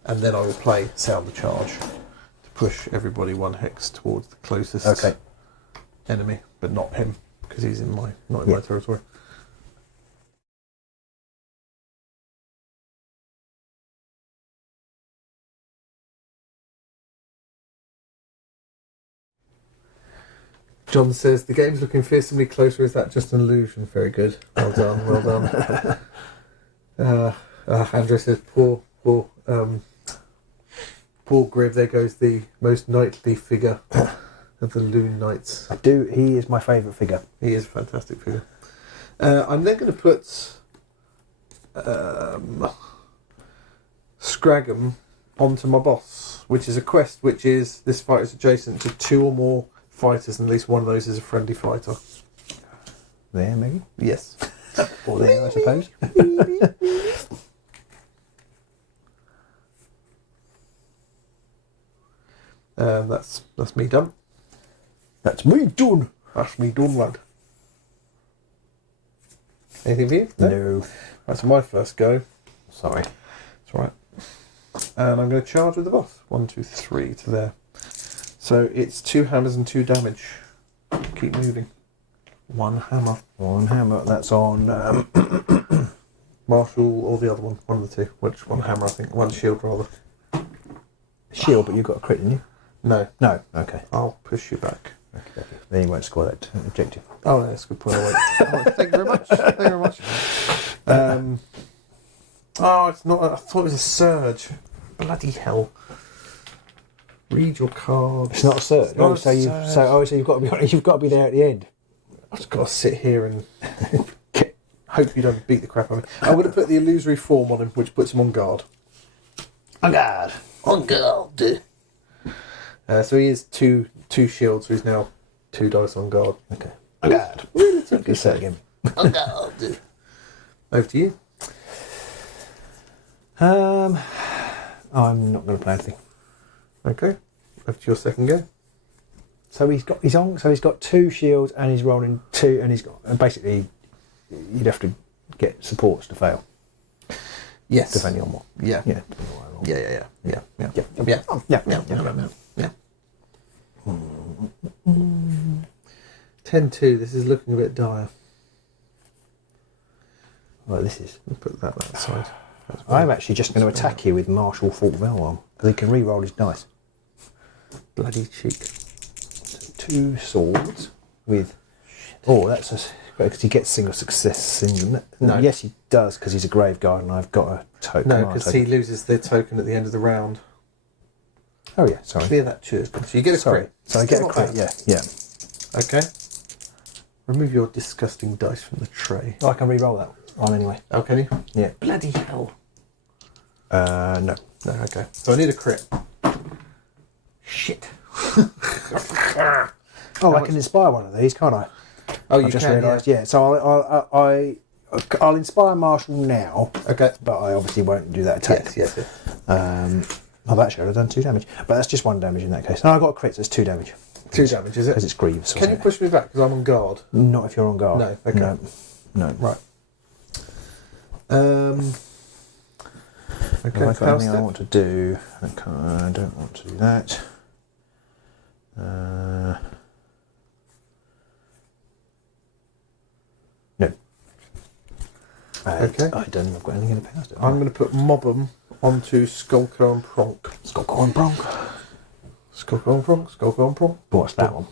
And then I will play Sound the Charge to push everybody 1 hex towards the closest enemy, but not him, because he's in my not in my territory. John says, the game's looking fearsomely closer. Is that just an illusion? Very good. Well done, well done. Andrew says, poor Griv. There goes the most knightly figure of the Loon Knights. He is my favourite figure. He is a fantastic figure. I'm then going to put Scragam onto my boss, which is a quest which is this fight is adjacent to 2 or more fighters, and at least one of those is a friendly fighter. There, maybe? Yes. Or there, I suppose. That's me done. That's me done. That's me done, lad. Anything for you? No. That's my first go. Sorry. That's right. And I'm going to charge with the boss. 1, 2, 3 to there. So it's 2 hammers and 2 damage. Keep moving. 1 hammer. 1 hammer. That's on Marshall or the other one. One of the two. Which one hammer, I think. 1 shield, rather. shield, but you've got a crit, didn't you? No. No. Okay. I'll push you back. Okay. Then you won't score that objective. Oh, that's a good point. Thank you very much. Thank you very much. It's not. I thought it was a surge. Bloody hell. Read your cards. It's not a surge. So you've got to be honest, you've got to be there at the end. I've just got to sit here and hope you don't beat the crap out of me. I'm going to put the illusory form on him, which puts him on guard. On guard. On guard. So he is two shields, so he's now 2 dice on guard. Okay. On guard. Good set again. On guard. Over to you. I'm not going to play anything. Okay. Over to your second go. So he's got 2 shields and he's rolling 2, and he's got, and basically you'd have to get supports to fail. Yes. Depending on what. Yeah. Yeah. Yeah. 10-2. This is looking a bit dire. Well, this is. I'll put that outside. I'm actually just going to attack you with Marshal Falk Velmorn because he can re-roll his dice. Bloody cheek. So 2 swords with. Oh, that's because he gets single success, isn't it? No. Yes, he does because he's a grave guard, and I've got a token. No, because he loses the token at the end of the round. Oh yeah, sorry. Clear that church. So you get a crit. So I get a crit. Yeah. Okay. Remove your disgusting dice from the tray. Oh, I can re-roll that on anyway. Oh, can you? Yeah. Bloody hell. No. No. Okay. So I need a crit. Shit. Oh, I can inspire one of these, can't I? Oh, you I've just can. realised. Yeah. So I'll inspire Marshall now. Okay. But I obviously won't do that attack. Yes. I've actually done 2 damage, but that's just 1 damage in that case. No, I got a crit, so it's 2 damage. 2 damage, is it? Because it's Greaves. Can you push me back because I'm on guard? Not if you're on guard. No. Okay. No. Right. Okay. If I've got anything I want to do. I don't want to do that. No. Okay. I don't think I've got anything in the past. I'm going to put Mob'em onto Skulker and Pronk. Skulker and Pronk. Skulker and Pronk. Skulker and Pronk. What's that one?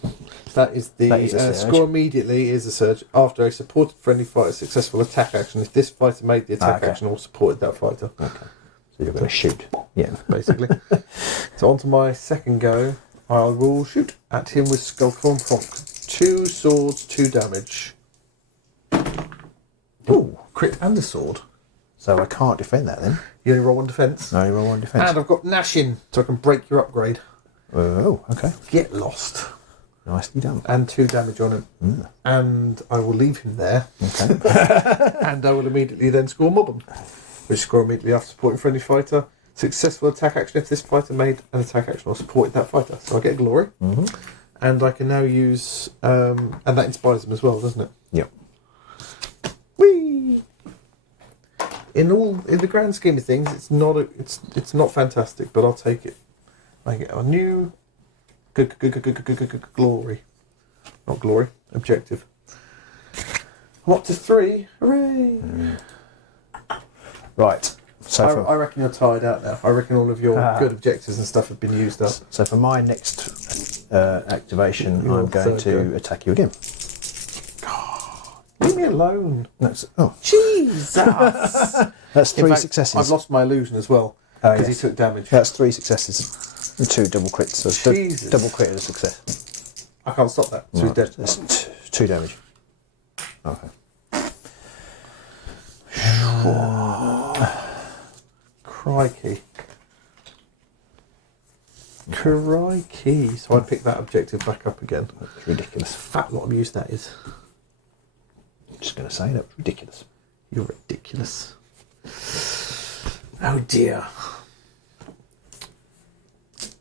That is the That is a surge. score immediately is a surge after a supported friendly fighter's successful attack action. If this fighter made the attack action or supported that fighter. Okay. So you're going to shoot. Yeah. Basically. So on to my second go. I will shoot at him with Skulker and Pronk. 2 swords, 2 damage. Ooh, crit and a sword. So I can't defend that then. You only roll 1 defence. I only roll 1 defence. And I've got Gnashing, so I can break your upgrade. Oh, okay. Get lost. Nicely done. And 2 damage on him. And I will leave him there. Okay. And I will immediately then score mob him. Which score immediately after supporting friendly fighter. Successful attack action if this fighter made an attack action or supported that fighter. So I get glory. And I can now use... and that inspires him as well, doesn't it? Yep. Whee! In the grand scheme of things, it's not fantastic, but I'll take it. I get a new glory. Not glory, objective. I'm up to 3. Hooray! Right. So I reckon you're tired out now. I reckon all of your good objectives and stuff have been used up. So for my next activation, Your I'm going to go. attack you again. Leave me alone. Jesus! That's 3 In fact, successes. I've lost my illusion as well because yes. he took damage. That's 3 successes and 2 double crits. So Jesus. double crit is a success. I can't stop that. So he's dead. That's 2 damage. Okay. Crikey. Crikey. So I'd pick that objective back up again. That's ridiculous. Fat lot of use that is. I'm just going to say that's ridiculous. You're ridiculous. Oh dear.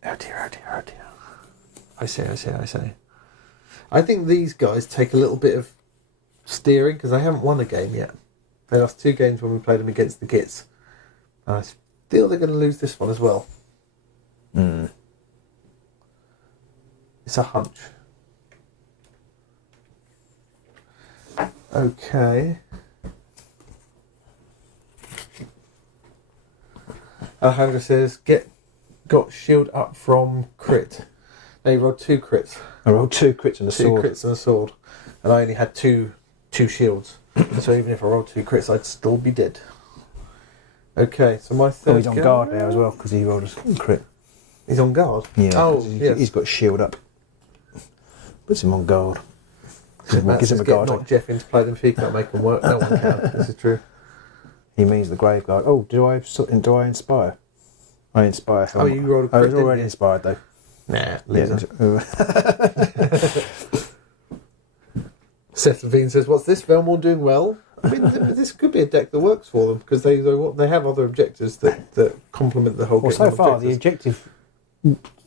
Oh dear, oh dear, oh dear. I say. I think these guys take a little bit of steering because they haven't won a game yet. They lost 2 games when we played them against the Gits. I feel they're going to lose this one as well. It's a hunch. Okay. Alejandro says, got shield up from crit. Now you rolled 2 crits. I rolled 2 crits and a 2 sword. crits and a sword. And I only had two shields. So even if I rolled 2 crits, I'd still be dead. Okay, so my third. Oh, he's on guard now as well because he rolled a crit. He's on guard? Yeah. Oh, He's yes. got shield up. Puts him on guard. Gives him a guard. Knock Jeff in to play them if he can't make them work. No one can. This is true. He means the grave guard. Oh, do I inspire? I inspire. Oh, you rolled a crit, I was didn't already you? inspired though. Nah, Yeah. Seth Levine says, "What's this? Velmorn doing well? I mean, this could be a deck that works for them because they have other objectives that complement the whole. Well, so far the objective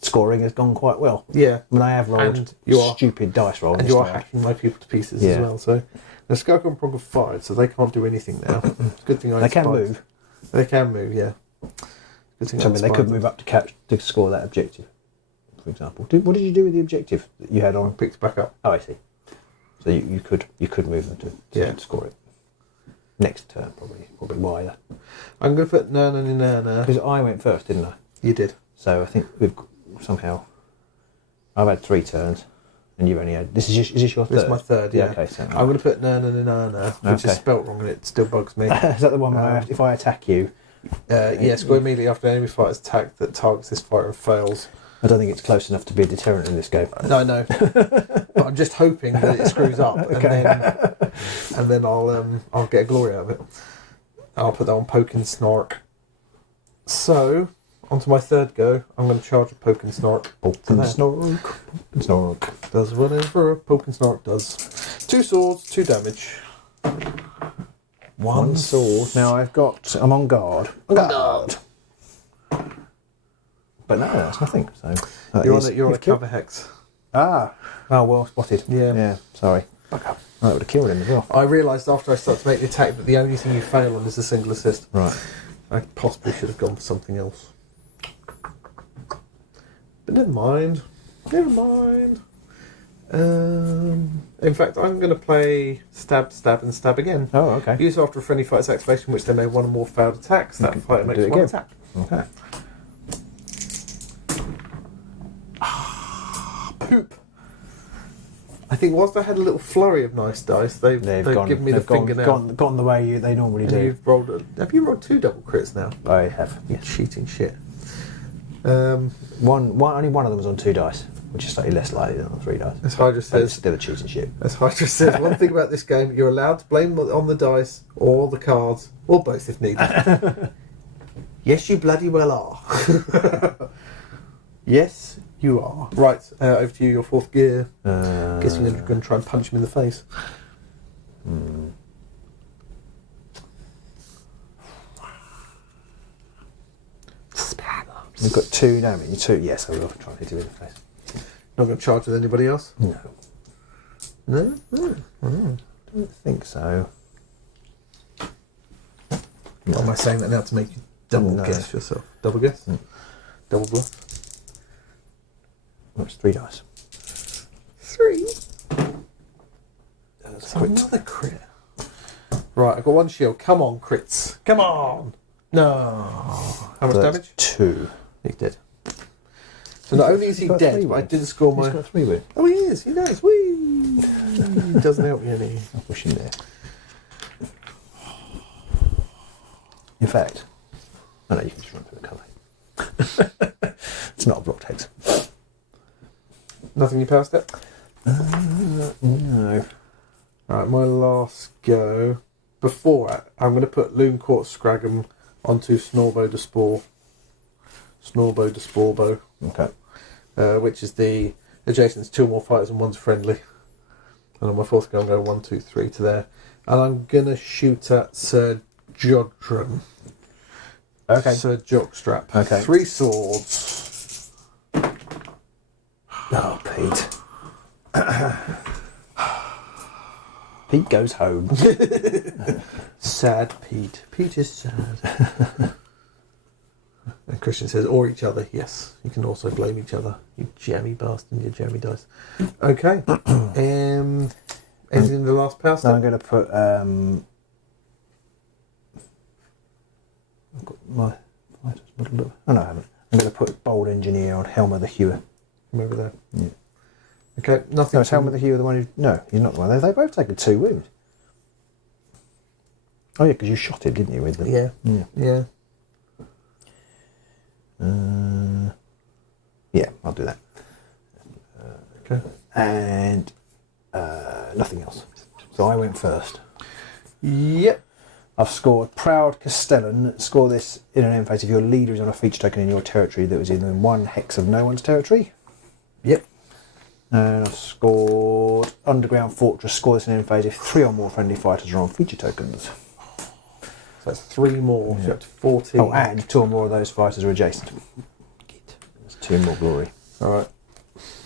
scoring has gone quite well. Yeah, I mean, I have rolled And you are- stupid dice rolls. and you are hacking my people to pieces as Yeah. well. So the Skunk and Prog are fired, so they can't do anything now. Good thing I They can inspired- move. They can move, yeah. Good thing So, I mean, they inspired could them. move up to score that objective, for example. What did you do with the objective that you had on? Picked it back up. Oh, I see. So you could move them to score it. Next turn, probably wider. I'm going to put na. Because I went first, didn't I? You did. So I think we've somehow. I've had 3 turns, and you've only had. Is this your third? This is my third, yeah. Okay, so I'm going to put na, which Okay. is spelt wrong and it still bugs me. is that the one where if I attack you? Yes, go immediately after an enemy fighter's attack that targets this fighter and fails. I don't think it's close enough to be a deterrent in this game. No, I know. But I'm just hoping that it screws up and then I'll get a glory out of it. I'll put that on Poke and Snark. So, onto my third go, I'm going to charge a Poke and Snark. Snark. Does whatever a Poke and Snark does. 2 swords, 2 damage. One sword. Now I'm on guard. Guard. But no, that's nothing. So You're on a cover hex. Oh, well spotted. Yeah. Yeah. Sorry. Back up. That would have killed him as well. I realised after I started to make the attack that the only thing you fail on is a single assist. Right. I possibly should have gone for something else. But never mind. In fact, I'm going to play stab, and stab again. Oh, okay. Use after a friendly fighter's activation, which they may one or more failed attacks. That fighter makes do it one again. attack. Okay. Poop. I think whilst I had a little flurry of nice dice, they've given me the fingernail. Gone the way they normally And do. you've rolled have you rolled 2 double crits now? I have. You cheating shit. Only one of them was on 2 dice, which is slightly less likely than on 3 dice. As Hydra But it's says, still a cheating shit. one thing about this game, you're allowed to blame on the dice or the cards, or both if needed. Yes, you bloody well are. Yes, You are. Right, over to you, your fourth gear. Guessing you're going to try and punch him in the face. We've got 2 damage. 2, yes, I will try and hit him in the face. Not going to charge with anybody else? No. No? I don't think so. What am I saying that now to make you double guess yourself? Double guess? Double bluff? That's 3 dice. 3? That's So another crit. Right, I've got 1 shield. Come on, crits. Come on! No. How much damage? 2. He's dead. So not only is he dead, but I didn't score my... He's got 3 wounds. Oh, he is. He knows. Whee! He doesn't help me any. I'll push him there. In fact, I know you can just run through the cover. It's not a blocked hex. Nothing you passed it? No. Right, my last go. Before that, I'm going to put Looncourt Scragum onto Snorbo de Spore. Snorbo de Sporebo. Okay. Which is the adjacent 2 more fighters and 1's friendly. And on my fourth go, I'm going 1, 2, 3 to there. And I'm going to shoot at Sir Jodron. Okay. Sir Jockstrap. Okay. 3 swords. Oh, Pete. Pete goes home. Sad Pete. Pete is sad. And Christian says, or each other. Yes, you can also blame each other. You jammy bastard, you jammy dice. Okay. Anything in the last power So step? I'm going to put... I've got my... Oh, no, I haven't. I'm going to put Bold Engineer on Helmer the Hewer. Come over there. Yeah. Okay, nothing. No, it's Helmer the Hewer, the one who... No, he's not the one. They both taken 2 wounds. Oh, yeah, because you shot him, didn't you, with them? Yeah. Yeah. Yeah. Yeah, I'll do that. Okay. And nothing else. So I went first. Yep. I've scored Proud Castellan. Score this in an end phase if your leader is on a feature token in your territory that was in 1 hex of no one's territory. Yep. And I've scored Underground Fortress. Score this in an end phase if 3 or more friendly fighters are on feature tokens. So that's 3 more. Yeah. So you're up to 14. Oh, and 2 or more of those fighters are adjacent. That's 2 more glory. All right.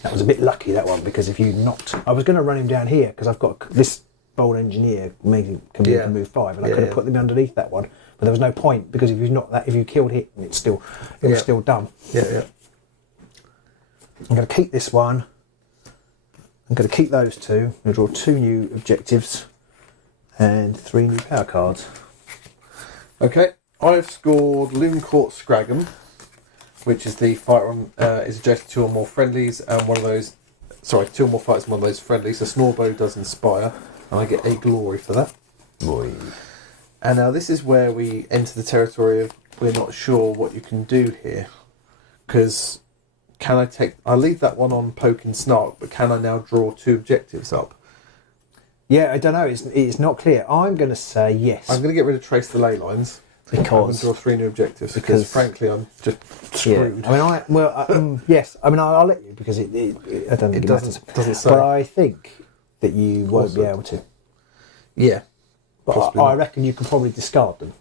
That was a bit lucky, that one, because if you knocked... I was going to run him down here, because I've got this Bold Engineer can move 5, and I could have put them underneath that one, but there was no point, because if you knocked that, if you killed it, it was still done. Yeah, yeah. I'm going to keep this one. I'm going to keep those 2. I'm going to draw 2 new objectives and 3 new power cards. Okay, I've scored Looncourt Scragum, which is the fighter on is adjacent to 2 or more friendlies, and one of those. Sorry, 2 or more fighters and one of those friendlies. So Snorbo does inspire, and I get a glory for that. Boy. And now this is where we enter the territory of we're not sure what you can do here, because can I take? I leave that one on Poke and Snark, but can I now draw 2 objectives up? Yeah, I don't know. It's not clear. I'm going to say yes. I'm going to get rid of Trace the Ley Lines. I'm going to Because draw 3 new objectives because frankly I'm just screwed. I mean, yes. I mean, I'll let you because I don't think it doesn't say. But I think that you won't be able to. Yeah, But I reckon you can probably discard them.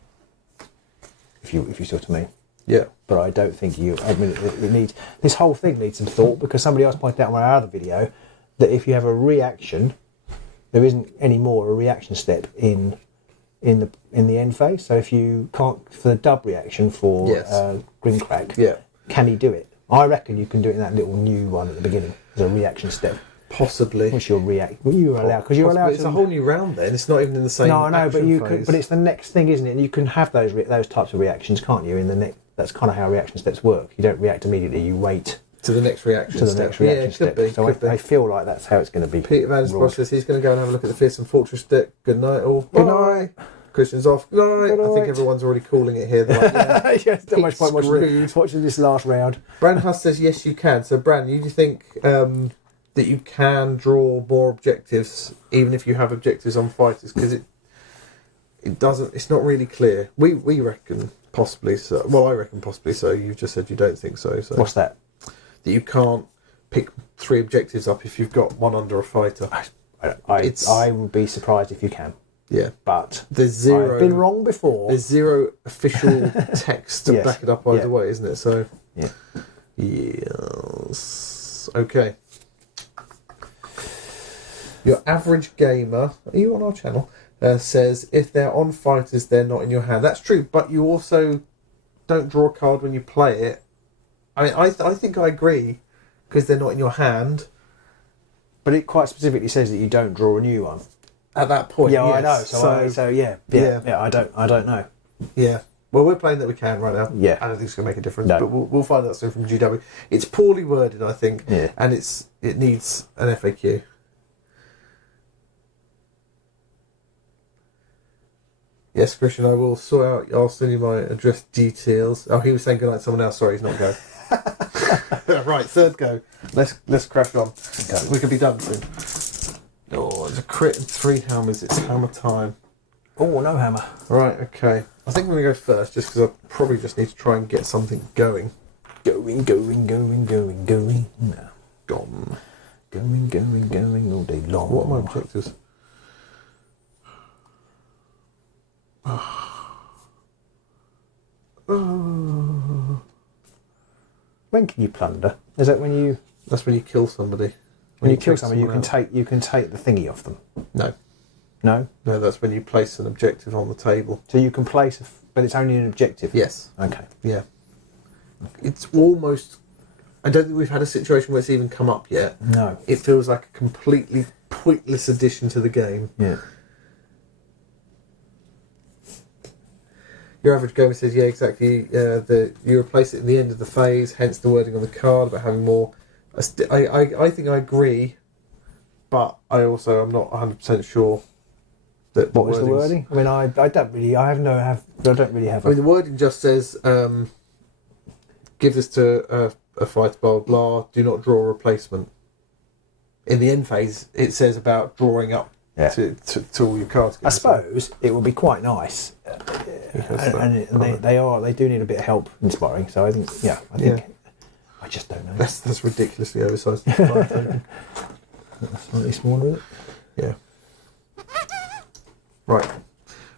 If you see what I mean. yeah. But I don't think you. I mean, it needs this whole thing needs some thought because somebody else pointed out in my other video that if you have a reaction, there isn't any more a reaction step in the end phase. So if you can't for the dub reaction for Grinkrak, can he do it? I reckon you can do it in that little new one at the beginning as a reaction step. Possibly. Which you'll react. Well, you're allowed because you're allowed. It's a whole new round then. It's not even in the same. No, I know, but you phase. could. But it's the next thing, isn't it? And you can have those types of reactions, can't you? In the next. That's kind of how reaction steps work. You don't react immediately. You wait to the next reaction. Step. So I feel like that's how it's going to be. Peter Van says he's going to go and have a look at the Fearsome Fortress deck. Good night, all. Good night. Christian's off. Good night. I think everyone's already calling it here. Like, yes, not much point watching this last round. Bran Huss says yes, you can. So Bran, you do think that you can draw more objectives even if you have objectives on fighters because it doesn't. It's not really clear. We reckon possibly so. Well, I reckon possibly so. You've just said you don't think so. So what's that? that you can't pick 3 objectives up if you've got one under a fighter. I would be surprised if you can. Yeah, But there's 0. I've been wrong before. There's 0 official text to Yes. back it up either Yeah. way, isn't it? So, Yeah. yes. Okay. Your average gamer, are you on our channel? Says if they're on fighters, they're not in your hand. That's true, but you also don't draw a card when you play it. I mean, I think I agree because they're not in your hand. But it quite specifically says that you don't draw a new one. At that point, Yeah, yes. I know. So yeah. I don't know. Yeah. Well, we're playing that we can right now. Yeah. I don't think it's going to make a difference, No. but we'll find out soon from GW. It's poorly worded, I think, Yeah. and it needs an FAQ. Yes, Christian, I will sort out. I'll send you my address details. Oh, he was saying good night to someone else. Sorry, he's not go. Right, third go. Let's crack on. Go. We can be done soon. Oh, it's a crit and 3 hammers. It's hammer time. Oh, no hammer. Right, okay. I think I'm going to go first just because I probably just need to try and get something going. Going. No. Gone. Going all day long. What are my objectives? When can you plunder? Is that when you That's when you kill somebody. when you kill take somebody you someone can out. take the thingy off them? No. No. No, that's when you place an objective on the table. So you can place, but it's only an objective. Yes. Okay. Yeah. It's almost... I don't think we've had a situation where it's even come up yet. No. It feels like a completely pointless addition to the game. Yeah. Your average gamer says, yeah, exactly. You replace it at the end of the phase, hence the wording on the card about having more. I think I agree, but I also am not 100% sure that. What was the wording? I mean, I don't really. I don't really have. I mean, the wording just says, give this to a fighter, blah blah. Do not draw a replacement. In the end phase, it says about drawing up to all your cards. I suppose it would be quite nice, and they do need a bit of help inspiring. So I think, I just don't know. That's ridiculously oversized. Token. Slightly smaller, is it? Yeah. Right.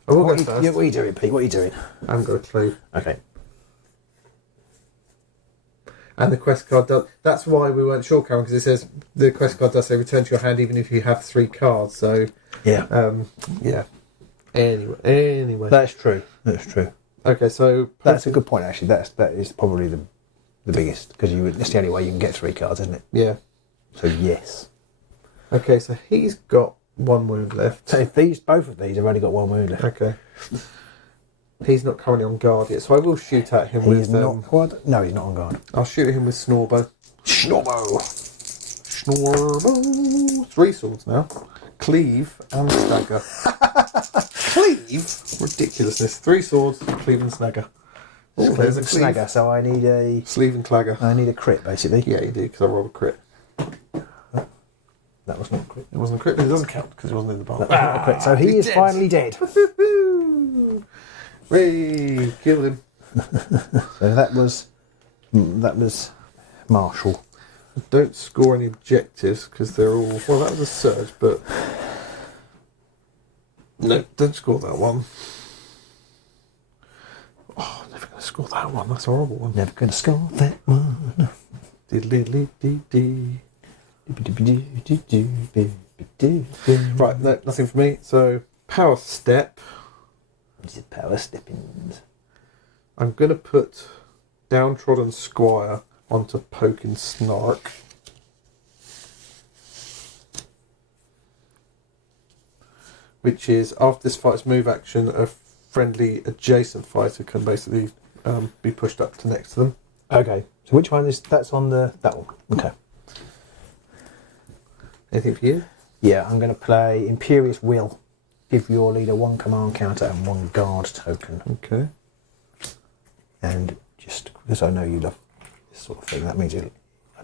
I will go first. What are you doing, Pete? What are you doing? I haven't got a clue. Okay. And the quest card does. That's why we weren't sure, Karen, because it says the quest card does say return to your hand even if you have 3 cards. So Yeah. yeah. Anyway. That's true. That's true. Okay, so That's a good point, actually. That is probably the biggest, because it's the only way you can get 3 cards, isn't it? yeah. So yes. Okay, so he's got 1 wound left. So if both of these have only got 1 wound left. Okay. He's not currently on guard yet, so I will shoot at him with. He's not. What? No, he's not on guard. I'll shoot at him with Snorbo. Snorbo. 3 swords now. Cleave and stagger. Cleave? Ridiculousness. 3 swords, cleave and snagger. Oh, there's a cleave. Snagger. So I need a. Sleeve and clagger. I need a crit, basically. Yeah, you do, because I rolled a crit. That was not a crit. It wasn't a crit, but it doesn't count because it wasn't in the bar. That was not a crit. So he is dead. finally dead. Hooray! Killed him. So that was Marshall. Don't score any objectives because they're all. Well, that was a surge, but. No, don't score that one. Oh, never going to score that one. That's a horrible one. Never gonna score that one. Diddly-dee-dee. Right, no, nothing for me. So, power step. These are power steppings. I'm going to put Downtrodden Squire onto Poking Snark. Which is, after this fight's move action, a friendly adjacent fighter can basically be pushed up to next to them. Okay. So which one is that's on that one? Okay. Anything for you? Yeah, I'm going to play Imperious Will. Give your leader 1 command counter and 1 guard token. Okay. And just because I know you love this sort of thing, that means I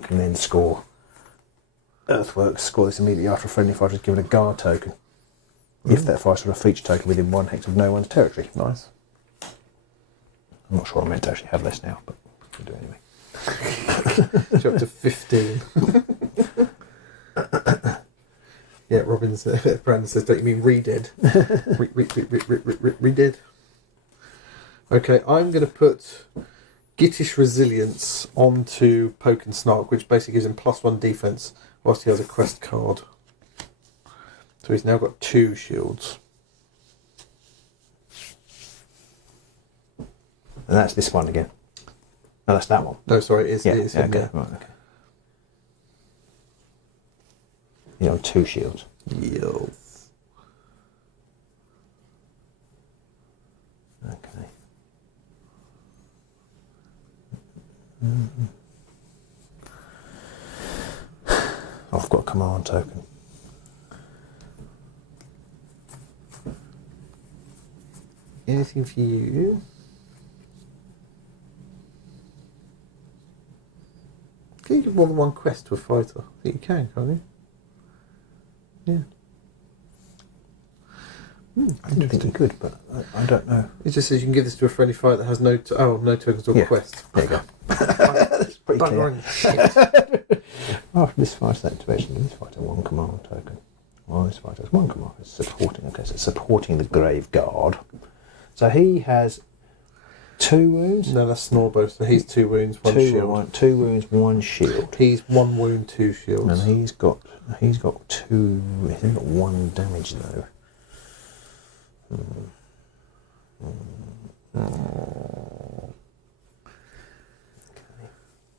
can then score Earthworks, score this immediately after a friendly fighter is given a guard token. If that fighter has a feature token within 1 hex of no one's territory. Nice. I'm not sure I'm meant to actually have this now, but we'll do it anyway. You're up to 15. Yeah, Robin's Brandon says, don't you mean redid? Redid. Okay, I'm going to put Gittish Resilience onto Poke and Snark, which basically gives him +1 defense whilst he has a quest card. So he's now got 2 shields. And that's this one again. No, that's that one. No, sorry, it is him, okay. yeah. Right, okay. He's on 2 shields. Yes. Okay. I've got a command token. Anything for you? Can you give more than one quest to a fighter? I think you can, can't you? Yeah. I didn't think you could, but I don't know. It just says you can give this to a friendly fighter that has no tokens or quest. There you go. That's pretty clear. Buggering shit. After this fighter's activation, give this fighter 1 command token. Well, this fighter has 1 command. It's supporting. Okay, so it's supporting the Grave Guard. So he has 2 wounds. No, that's Snorbo. So he's 2 wounds, 1 shield. 2 wounds, 1 shield. He's 1 wound, 2 shields. And he's got 2. He's got 1 damage though.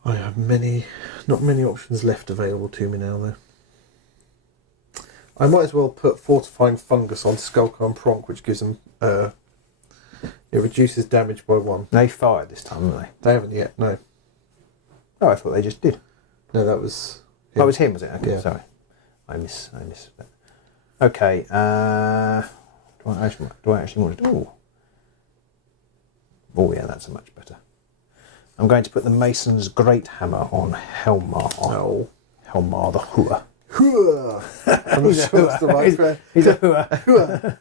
I have not many options left available to me now, though. I might as well put Fortifying Fungus on Skulker and Pronk, which gives them it reduces damage by 1. They fired this time, haven't they? They haven't yet, no. Oh, I thought they just did. No, that was him. Oh, it was him, was it? Okay, yeah. sorry. I miss that. Okay, do I actually want to do... Oh, yeah, that's much better. I'm going to put the Mason's Great Hammer on Helmar. Oh. Helmar the Hooer. Hooah! I'm not sure that's the right friend. He's a Hooer. Hooah!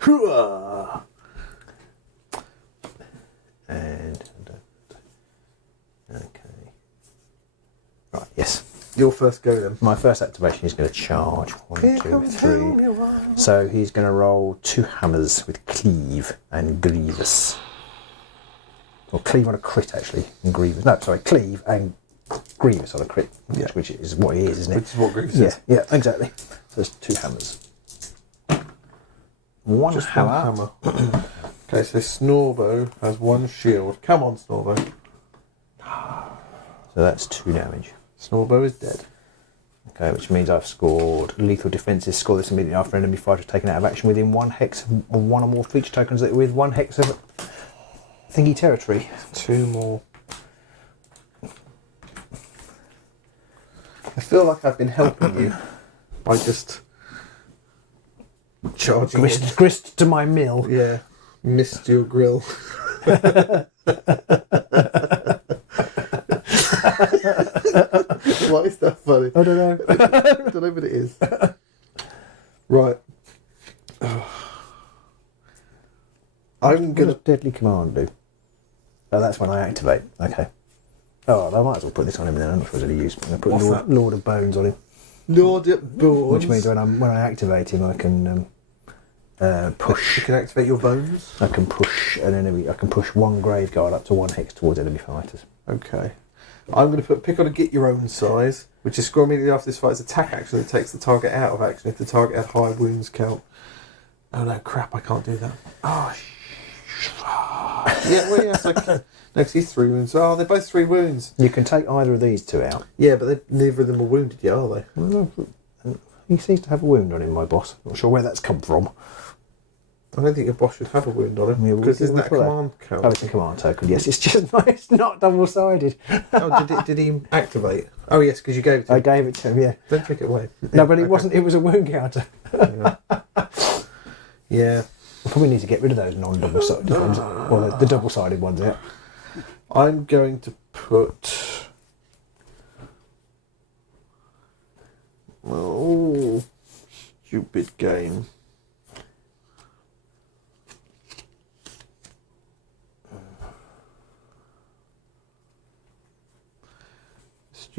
Hooah! And... Okay. Right, yes. Your first go then. My first activation is going to charge. 1, 2, 3. So he's going to roll 2 hammers with Cleave and Grievous. Or Cleave on a crit, actually, and Grievous. No, sorry, Cleave and Grievous on a crit, which is what he is, isn't it? Which is what Grievous is. Yeah, exactly. So it's 2 hammers. One Just hammer. 1 hammer. Okay, so Snorbo has 1 shield. Come on, Snorbo. So that's 2 damage. Snorbo is dead. Okay, which means I've scored lethal defences. Score this immediately after enemy fighter is taken out of action within 1 hex of 1 or more feature tokens with 1 hex of thingy territory. 2 more. I feel like I've been helping you by just charging. Grist to my mill. Yeah, missed your grill. Why is that funny? I don't know. I don't know what it is. Right. I'm What gonna. does Deadly Command do? Oh, that's when I activate. Okay. Oh, I might as well put this on him then. I'm not sure what he's used. I'm going to put Lord of Bones on him. Lord at Bones. Which means when I activate him, I can push. You can activate your bones. I can push an enemy. I can push 1 grave guard up to 1 hex towards enemy fighters. Okay. I'm going to pick on a get your own size, which is score immediately after this fight's attack action that takes the target out of action if the target had high wounds count. Oh no, crap! I can't do that. Oh, yeah. Well, yes, I can. No, because he's 3 wounds. Oh, they're both 3 wounds. You can take either of these 2 out. Yeah, but neither of them are wounded yet, are they? Well, no, he seems to have a wound on him, my boss. Not sure where that's come from. I don't think your boss should have a wound on him Yeah, because isn't that a we'll command count? Oh, it's a command token. Yes, it's just it's not double-sided. Oh, did he activate? Oh yes, because you gave it to him. I gave it to him. Yeah. Don't take it away. No, but it wasn't. It was a wound counter. Yeah. We probably need to get rid of those non-double-sided ones, or the double-sided ones out. I'm going to put. Oh, stupid game.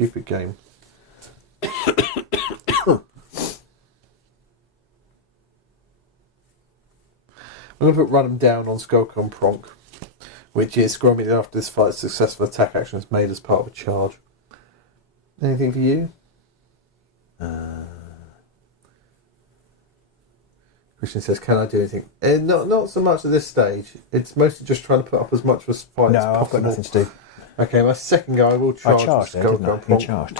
stupid game. I'm going to put run them down on Skullcon Pronk, which is scroll immediately after this fight. Successful attack action is made as part of a charge. Anything for you? Christian says, "Can I do anything?" Not so much at this stage. It's mostly just trying to put up as much of a fight as possible. No, I've got nothing to do. Okay, my second guy will charge. I charged there, didn't I? He charged.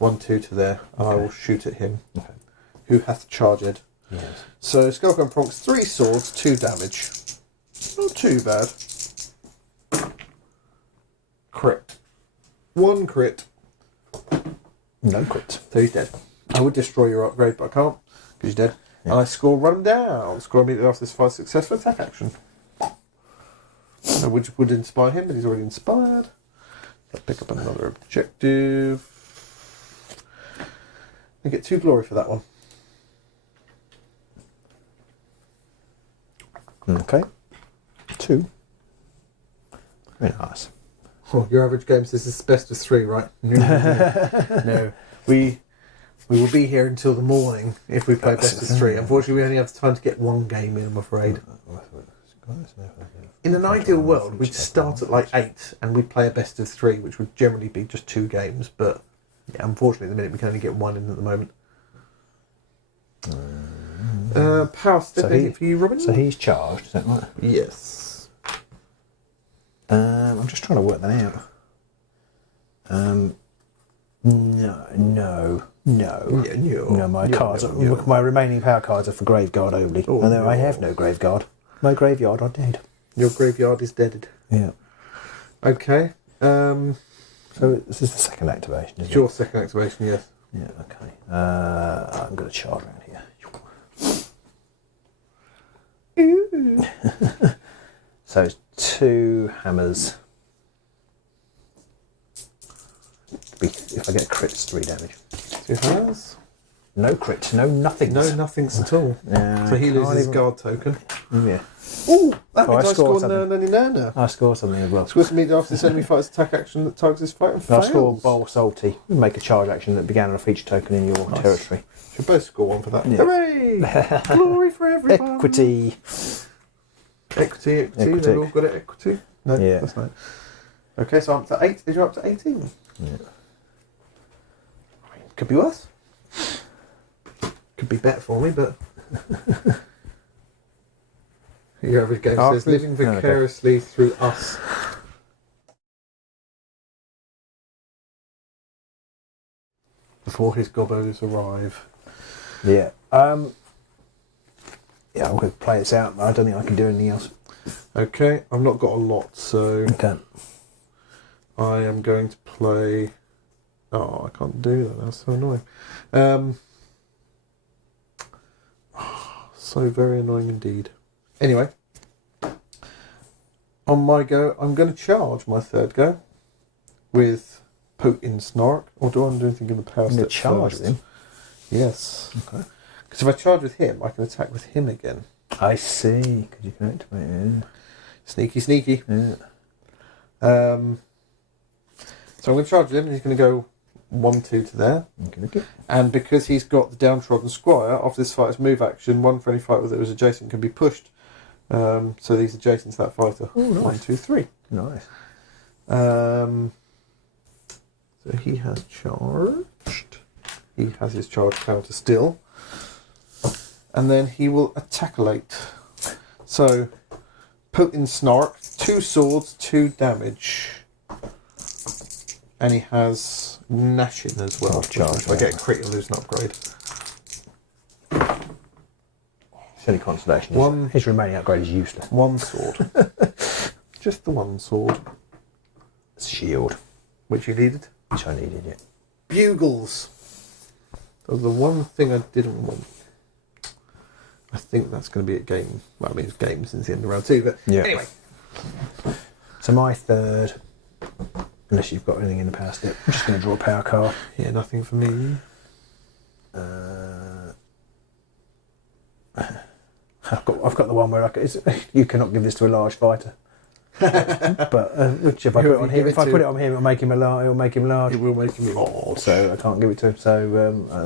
1-2 to there, and I will shoot at him. Okay. Who hath charged? Yes. So Skullcon Pronk's 3 swords, 2 damage. Not too bad. Crit. 1 crit. No crit. So he's dead. I would destroy your upgrade, but I can't, because he's dead. Yeah. And I score run him down. Score immediately after this fight successful attack action. Which would inspire him, but he's already inspired. I'll pick up another objective. I get 2 glory for that one. Okay. 2. Very nice. Oh, your average game says it's best of 3, right? No. We will be here until the morning if we play best of 3. Unfortunately, we only have time to get 1 game in, I'm afraid. In an ideal world, we'd start at like 8 and we'd play a best of 3, which would generally be just 2 games. But yeah, unfortunately, at the minute we can only get 1 in at the moment. Power step for you, Robin. So he's charged, is that right? Yes. I'm just trying to work that out. No. My cards, my remaining power cards are for Graveguard only. Oh, and I have no Graveguard. My graveyard are dead. Your graveyard is deaded. Yeah. Okay. So this is the second activation, isn't it? Your second activation, yes. Yeah, okay. I'm going to charge around here. So it's 2 hammers. If I get a crit, it's 3 damage. 2 hammers. No crit, no nothings. No nothings at all. Yeah, so he loses his guard token. Yeah. Ooh, that means I I score something. Nana. I score something as well. Scores immediately after this enemy fights attack action that targets his fight and I fails. score Bowl Salty. Make a charge action that began on a feature token in your territory. Should both score 1 for that. Yeah. Hooray! Glory for everyone. Equity. Equity. They've all got it. Equity. No, yeah. That's not. Okay, so I'm up to 8. Is you up to 18? Yeah. Could be worse. Could be better for me, but your average game says living vicariously through us. Before his gobos arrive. Yeah. Yeah, I'm going to play this out. I don't think I can do anything else. Okay, I've not got a lot, so I am going to play. Oh, I can't do that. That's so annoying. So very annoying indeed. Anyway, on my go, I'm going to charge my third go with Potent Snark. Or do I want to do anything in the power step charge first? with him? Yes. Okay. Because if I charge with him, I can attack with him again. I see. Because you can activate it. Yeah. Sneaky, sneaky. Yeah. So I'm going to charge with him, and he's going to go 1-2 to there. Okay. And because he's got the downtrodden squire, after this fighter's move action, 1 for any fighter that was adjacent can be pushed. So these adjacent to that fighter. Oh, nice. 1, 2, 3. Nice. So he has charged. He has his charge counter still. And then he will attack-alate. So, Potent Snark, 2 swords, 2 damage. And he has Gnashing as well. If I get a crit, he'll lose an upgrade. Silly consolation. His remaining upgrade is useless. 1 sword. Just the 1 sword. Shield. Which you needed. Which I needed, yeah. Bugles. That was the one thing I didn't want. I think that's going to be a game. Well, I mean, it's game since the end of round 2, but yeah. Anyway. So my third, unless you've got anything in the power step, I'm just going to draw a power card. Yeah, nothing for me. I've got the one where you cannot give this to a large fighter. But which if I put it on him, if I put it on him, it'll make him a large. It'll make him large. It will make him large. So I can't give it to him. So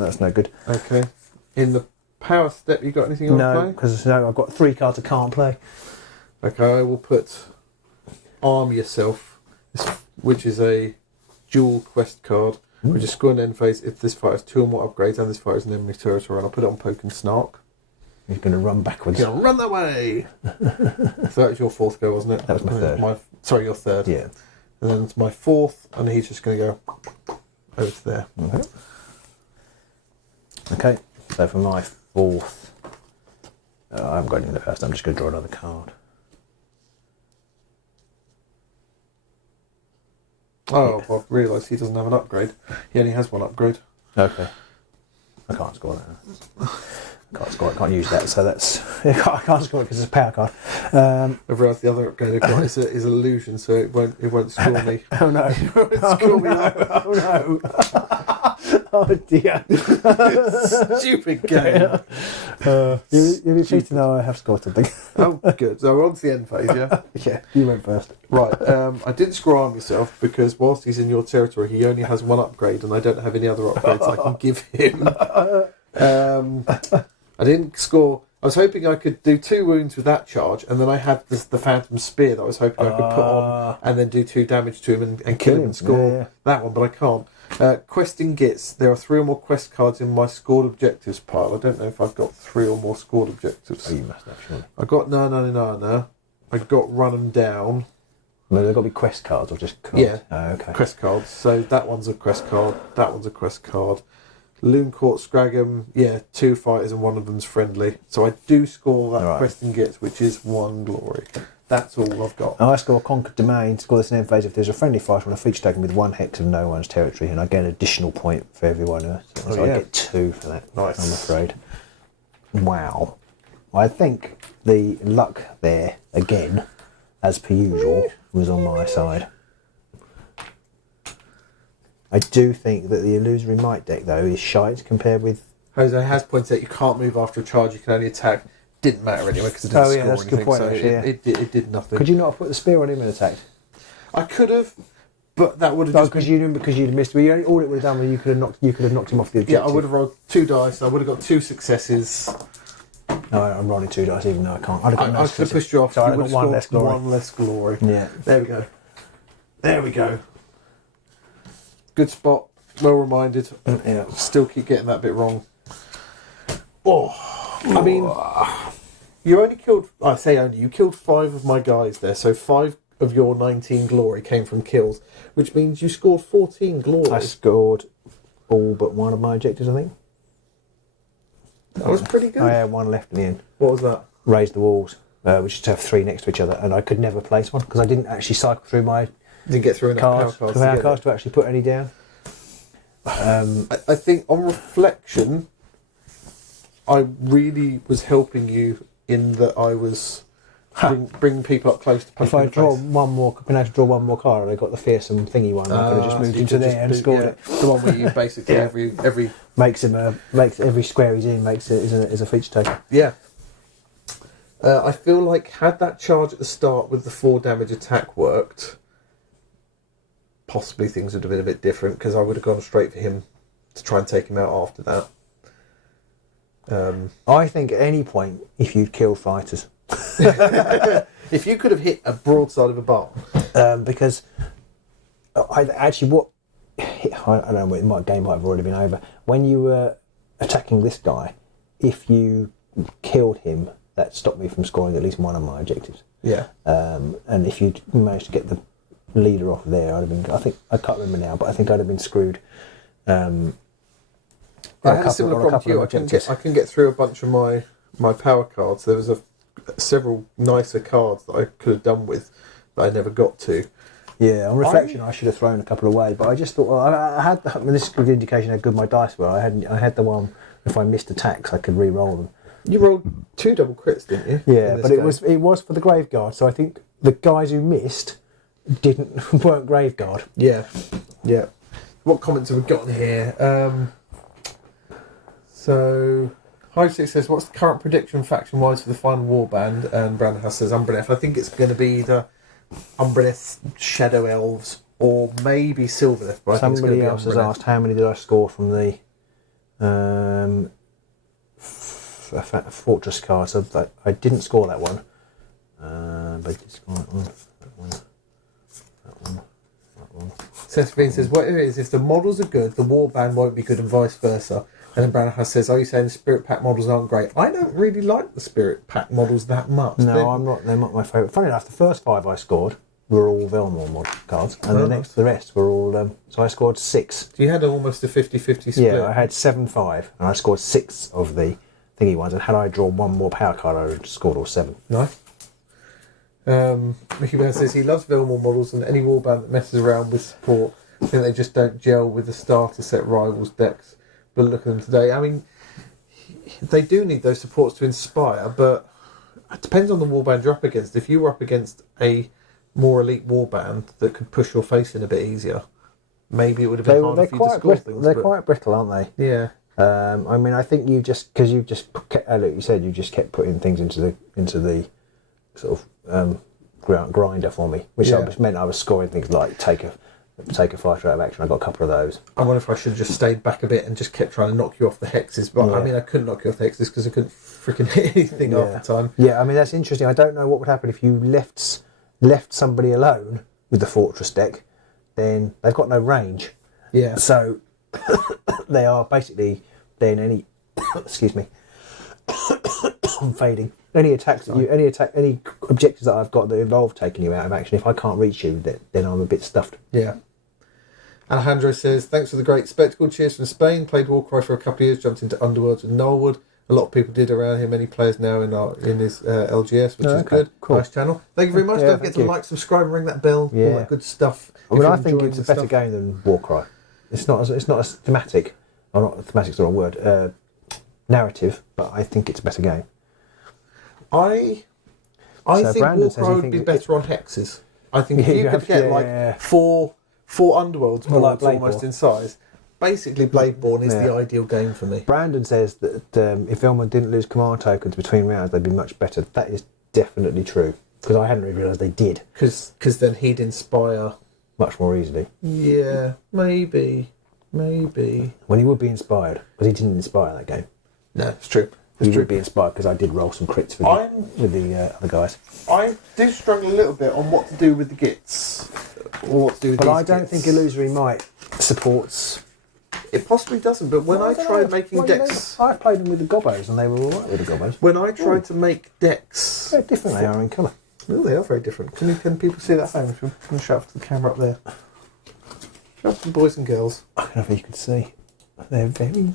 that's no good. Okay. In the power step, you got anything you want to play? No, because I've got 3 cards I can't play. Okay, I will put Arm Yourself, which is a dual quest card, which is score an end phase if this fighter has 2 or more upgrades and this fighter is an enemy territory, and I'll put it on Poke and Snark. He's going to run backwards. He's going to run that way! So that was your 4th go, wasn't it? That was my 3rd. Sorry, your 3rd. Yeah. And then it's my 4th, and he's just going to go over to there. Okay, so for my 4th, I haven't got anything in the first, I'm just going to draw another card. Oh, I've realised he doesn't have an upgrade. He only has 1 upgrade. Okay. I can't score that. Can't score it, can't use that, so that's... I can't score it because it's a power card. I've realised the other upgrade I've got is illusion, so it won't score me. Oh no. It won't score me. Oh no. Oh dear. Stupid game. You'll be pleased to know I have scored something. Oh, good. So we're on to the end phase, yeah? Yeah, you went first. Right, I didn't score Arm Yourself because whilst he's in your territory, he only has 1 upgrade and I don't have any other upgrades I can give him. I didn't score... I was hoping I could do 2 wounds with that charge, and then I had the Phantom Spear that I was hoping I could put on and then do 2 damage to him and kill him and score that one, but I can't. Questing Gits. There are 3 or more quest cards in my scored objectives pile. I don't know if I've got 3 or more scored objectives. Oh, you must have, surely. I got No. I got Run 'em Down. No, they've got to be quest cards or just cards? Yeah, oh, okay. Quest cards. So that one's a quest card, that one's a quest card. Looncourt, Scraggum, 2 fighters and 1 of them's friendly. So I do score that Questing Gits, which is 1 glory. That's all I've got. I score Conquered Domain, score this in end phase if there's a friendly fighter on a feature token with 1 hex of no one's territory, and I get an additional point for everyone else. So I get 2 for that, nice. I'm afraid. Wow. I think the luck there, again, as per usual, was on my side. I do think that the Illusory Might deck, though, is shite compared with... Jose has pointed out you can't move after a charge, you can only attack. Didn't matter anyway because it didn't score that's anything. a good point, so actually, it did nothing. Could you not have put the spear on him and attacked? I could have, but that would have just... because you'd missed... All it would have done was you could have knocked him off the objective. Yeah, I would have rolled 2 dice, I would have got 2 successes. No, I'm rolling 2 dice even though I can't. I could have pushed you off. So I got 1 less glory. 1 less glory. Yeah. There we go. Good spot. Well reminded. Yeah. Still keep getting that bit wrong. Oh, I mean, you only killed... I say only. You killed 5 of my guys there, so 5 of your 19 glory came from kills, which means you scored 14 glory. I scored all but 1 of my objectives, I think. That was pretty good. I had 1 left in the end. What was that? Raise the walls, which is to have 3 next to each other, and I could never place one because I didn't actually cycle through my Didn't get through enough power cards to actually put any down. I think on reflection, I really was helping you in that I was bringing people up close to punching. If I draw one more, been able to draw 1 more card, and I got the fearsome thingy one. I could have just moved into there and scored it. The one where you basically every makes every square he's in makes it is a feature token. Yeah. I feel like had that charge at the start with the 4 damage attack worked, possibly things would have been a bit different because I would have gone straight for him to try and take him out after that. I think at any point, if you'd killed fighters, if you could have hit a broadside of a bar, because I don't know, game might have already been over. When you were attacking this guy, if you killed him, that stopped me from scoring at least 1 of my objectives. Yeah. And if you managed to get the leader off there, I'd have been. I can't remember now, but I think I'd have been screwed. I had a similar problem to you. I can get through a bunch of my power cards. There was several nicer cards that I could have done with that I never got to. Yeah, on reflection, I should have thrown a couple away, but I just thought, well, I had. This is a good indication how good my dice were. I had the one. If I missed attacks, I could re-roll them. You rolled 2 double crits, didn't you? Yeah, but it was for the Graveguard. So I think the guys who missed weren't Graveguard. Yeah. What comments have we got here? So Hive 6 says, what's the current prediction faction wise for the final warband? And Brandon House says Umbrenef. I think it's going to be either Umbreneth Shadow Elves, or maybe Sylvaneth. But Somebody else has asked how many did I score from the Fortress card. So I didn't score that one. But I did score that one. That one. Seth says, what it is, if the models are good, the warband won't be good and vice versa. And then Brandon says, are you saying the Spirit Pack models aren't great? I don't really like the Spirit Pack models that much. No, I'm not. They're not my favourite. Funny enough, the first 5 I scored were all Velmorn mod cards, and the rest were all. So I scored 6. You had almost a 50-50 split. Yeah, I had 7-5, and I scored 6 of the thingy ones. And had I drawn one more power card, I would have scored all 7. Nice. Mickey Bear says he loves Velmorn models, and any warband that messes around with support, I think they just don't gel with the starter set rivals decks. But look at them today. I mean, they do need those supports to inspire, but it depends on the warband you're up against. If you were up against a more elite warband that could push your face in a bit easier, maybe it would have been harder for you to score things. They're quite brittle, aren't they? Yeah. I mean, I think because you just look, you said you just kept putting things into the sort of grinder for me, which meant I was scoring things like take a fighter out of action. I got a couple of those. I wonder if I should have just stayed back a bit and just kept trying to knock you off the hexes. But I mean, I couldn't knock you off the hexes because I couldn't freaking hit anything half the time. Yeah, I mean, that's interesting. I don't know what would happen if you left somebody alone with the Fortress deck. Then they've got no range. Yeah. So they are basically then any excuse me. I'm fading. Any attacks any objectives that I've got that involve taking you out of action, if I can't reach you, then I'm a bit stuffed. Yeah. Alejandro says, thanks for the great spectacle. Cheers from Spain. Played Warcry for a couple of years, jumped into Underworlds with Gnarlwood. A lot of people did around here. Many players now in his LGS, which is good. Cool. Nice channel. Thank you very much. Don't forget to like, subscribe, and ring that bell. All that good stuff. I mean, I think it's a better game than Warcry. It's not as thematic. Or not thematic's the wrong word. Narrative, but I think it's a better game. I think Warcry would be better on hexes. I think if you could get four Underworlds models almost in size, basically Bladeborn is the ideal game for me. Brandon says that if Velmorn didn't lose command tokens between rounds, they'd be much better. That is definitely true, because I hadn't really realised they did. Because then he'd inspire much more easily. Yeah, maybe. Well, he would be inspired, but he didn't inspire that game. No, it's true. He would be inspired because I did roll some crits with the other guys. I do struggle a little bit on what to do with the gits. Or what to do with I don't think Illusory Might supports... It possibly doesn't, but when I tried making decks... I played them with the Gobbos and they were alright with the Gobbos. When I tried to make decks... How different they are in colour. Well, they are very different. Can people see that at home? If we can shout to the camera up there. Shout to the boys and girls. I don't know if you can see. They're very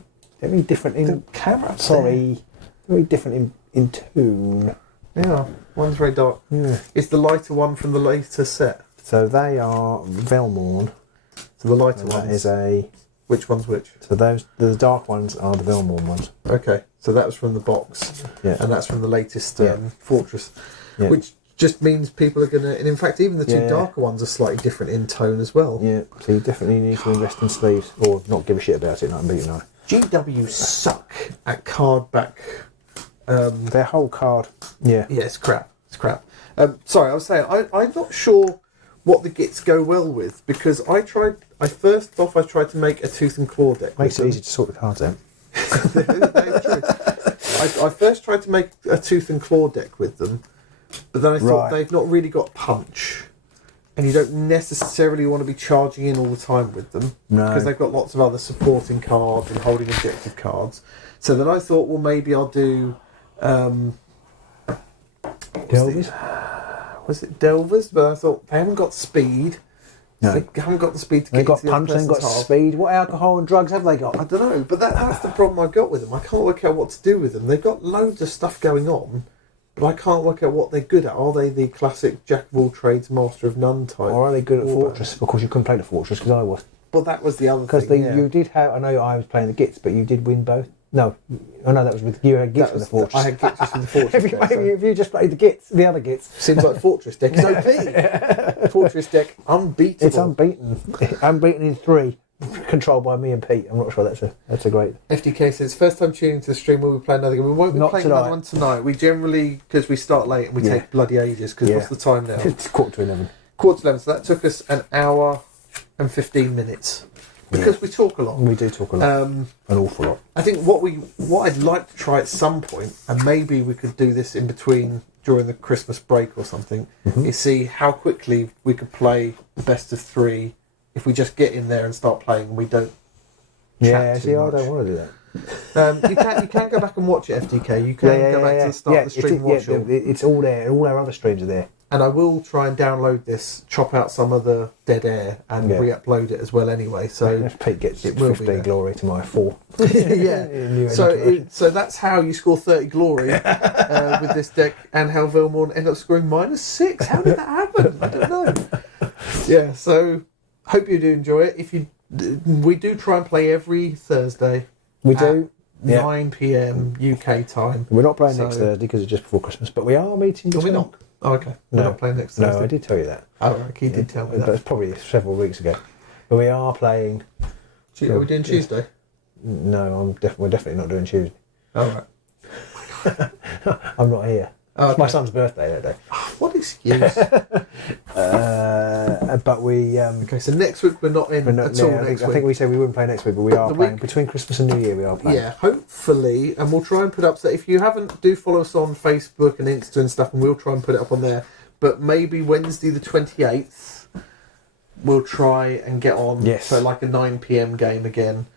different in... The camera very different in tone. Yeah, one's very dark. Yeah. It's the lighter one from the later set. So they are Velmorn. So the lighter one is a... Which one's which? So the dark ones are the Velmorn ones. Okay, so that was from the box. Yeah. And that's from the latest Fortress. Yeah. Which just means people are going to... And in fact, even the two darker ones are slightly different in tone as well. Yeah, so you definitely need to invest in sleeves or not give a shit about it, like beating eye. GW suck at card back. Their whole card. Yeah. Yeah, it's crap. Sorry, I was saying, I'm not sure what the gits go well with, because I tried to make a tooth and claw deck. Makes it easy to sort the cards out. That is true. I first tried to make a tooth and claw deck with them, but then I thought they've not really got punch, and you don't necessarily want to be charging in all the time with them, because they've got lots of other supporting cards and holding objective cards. So then I thought, well, maybe I'll do... Delvers? Was it Delvers? But I thought, they haven't got speed. No. They haven't got the speed to They've get got to the punch, other they've got person's half. speed. What alcohol and drugs have they got? I don't know, but that's the problem I got with them. I can't work out what to do with them. They've got loads of stuff going on, but I can't work out what they're good at. Are they the classic jack of all trades, master of none type? Or are they good at Fortress? Of course, you couldn't play the Fortress because I was. But that was the other thing. Because you did have... I know I was playing the Gits, but you did win both. No, that was with you had Gits with the Fortress. I had Gits with the Fortress. If you just played the other Gits. Seems like Fortress deck is OP. Fortress deck unbeatable. It's unbeaten. Unbeaten in 3. controlled by me and Pete. I'm not sure that's a great. FDK says, first time tuning to the stream, will we play another game? We won't be Not playing tonight. another one tonight. We generally, because we start late and we take bloody ages, because what's the time now? It's 11:15. Quarter to 11, so that took us an hour and 15 minutes. Because we talk a lot. We do talk a lot. An awful lot. I think what I'd like to try at some point, and maybe we could do this in between during the Christmas break or something, is see how quickly we could play the best of 3 if we just get in there and start playing and we don't chat too much. I don't want to do that. You can go back and watch it, FDK. You can go back to the start of the stream and watch it. It's all there. All our other streams are there. And I will try and download this, chop out some of the dead air, and re-upload it as well. Anyway, so if Pete gets it will 15 glory to my 4. Yeah. So that's how you score 30 glory with this deck, and how Velmorn end up scoring -6. How did that happen? I don't know. Yeah. So hope you do enjoy it. We do try and play every Thursday. We do. 9 p.m. UK time. We're not playing next Thursday because it's just before Christmas, but we are meeting. Are we not? Oh, okay. We're not playing next Thursday. No, I did tell you that. Oh, right. He did tell me that. That's probably several weeks ago. But we are playing. Are we doing Tuesday? No, we're definitely not doing Tuesday. Oh, right. I'm not here. Oh, It's my son's birthday that day. What excuse? But we. Okay, so next week we're not in at all. I think we said we wouldn't play next week, but we are playing. Between Christmas and New Year, we are playing. Yeah, hopefully. And we'll try and put up. So if you haven't, do follow us on Facebook and Insta and stuff, and we'll try and put it up on there. But maybe Wednesday the 28th, we'll try and get on. Yes. So like a 9 p.m. game again.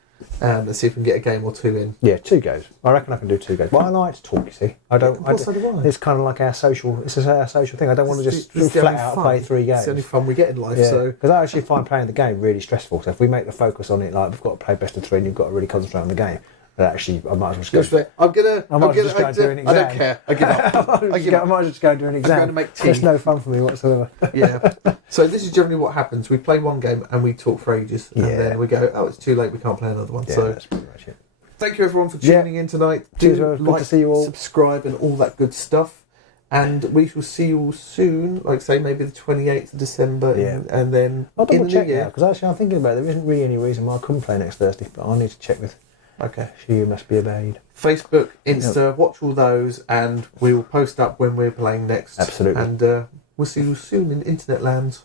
And see if we can get a game or 2 in. Yeah, 2 goes. I reckon I can do 2 goes. Well, I like to talk, you see. I don't. So do I. It's kind of like our social. It's our social thing. I don't want to just flat out play 3 games. It's the only fun we get in life. Yeah. So because I actually find playing the game really stressful. So if we make the focus on it, like we've got to play best of 3, and you've got to really concentrate on the game. But actually, I might as well just go. I'm gonna just go and do an exam. I don't care. I give up. I might as well just go and do an exam. I'm going to make tea. It's no fun for me whatsoever. Yeah. So this is generally what happens. We play one game and we talk for ages, and then we go, "Oh, it's too late. We can't play another one." Yeah, so that's pretty much it. Thank you everyone for tuning in tonight. Cheers, good to see you all. Subscribe and all that good stuff. And we shall see you all soon. Like say maybe the 28th of December, and then I'll double in the check new year. because actually I'm thinking about it. There isn't really any reason why I couldn't play next Thursday, but I need to check with. Okay. She must be obeyed. Facebook, Insta, watch all those, and we will post up when we're playing next. Absolutely. And we'll see you soon in Internet lands.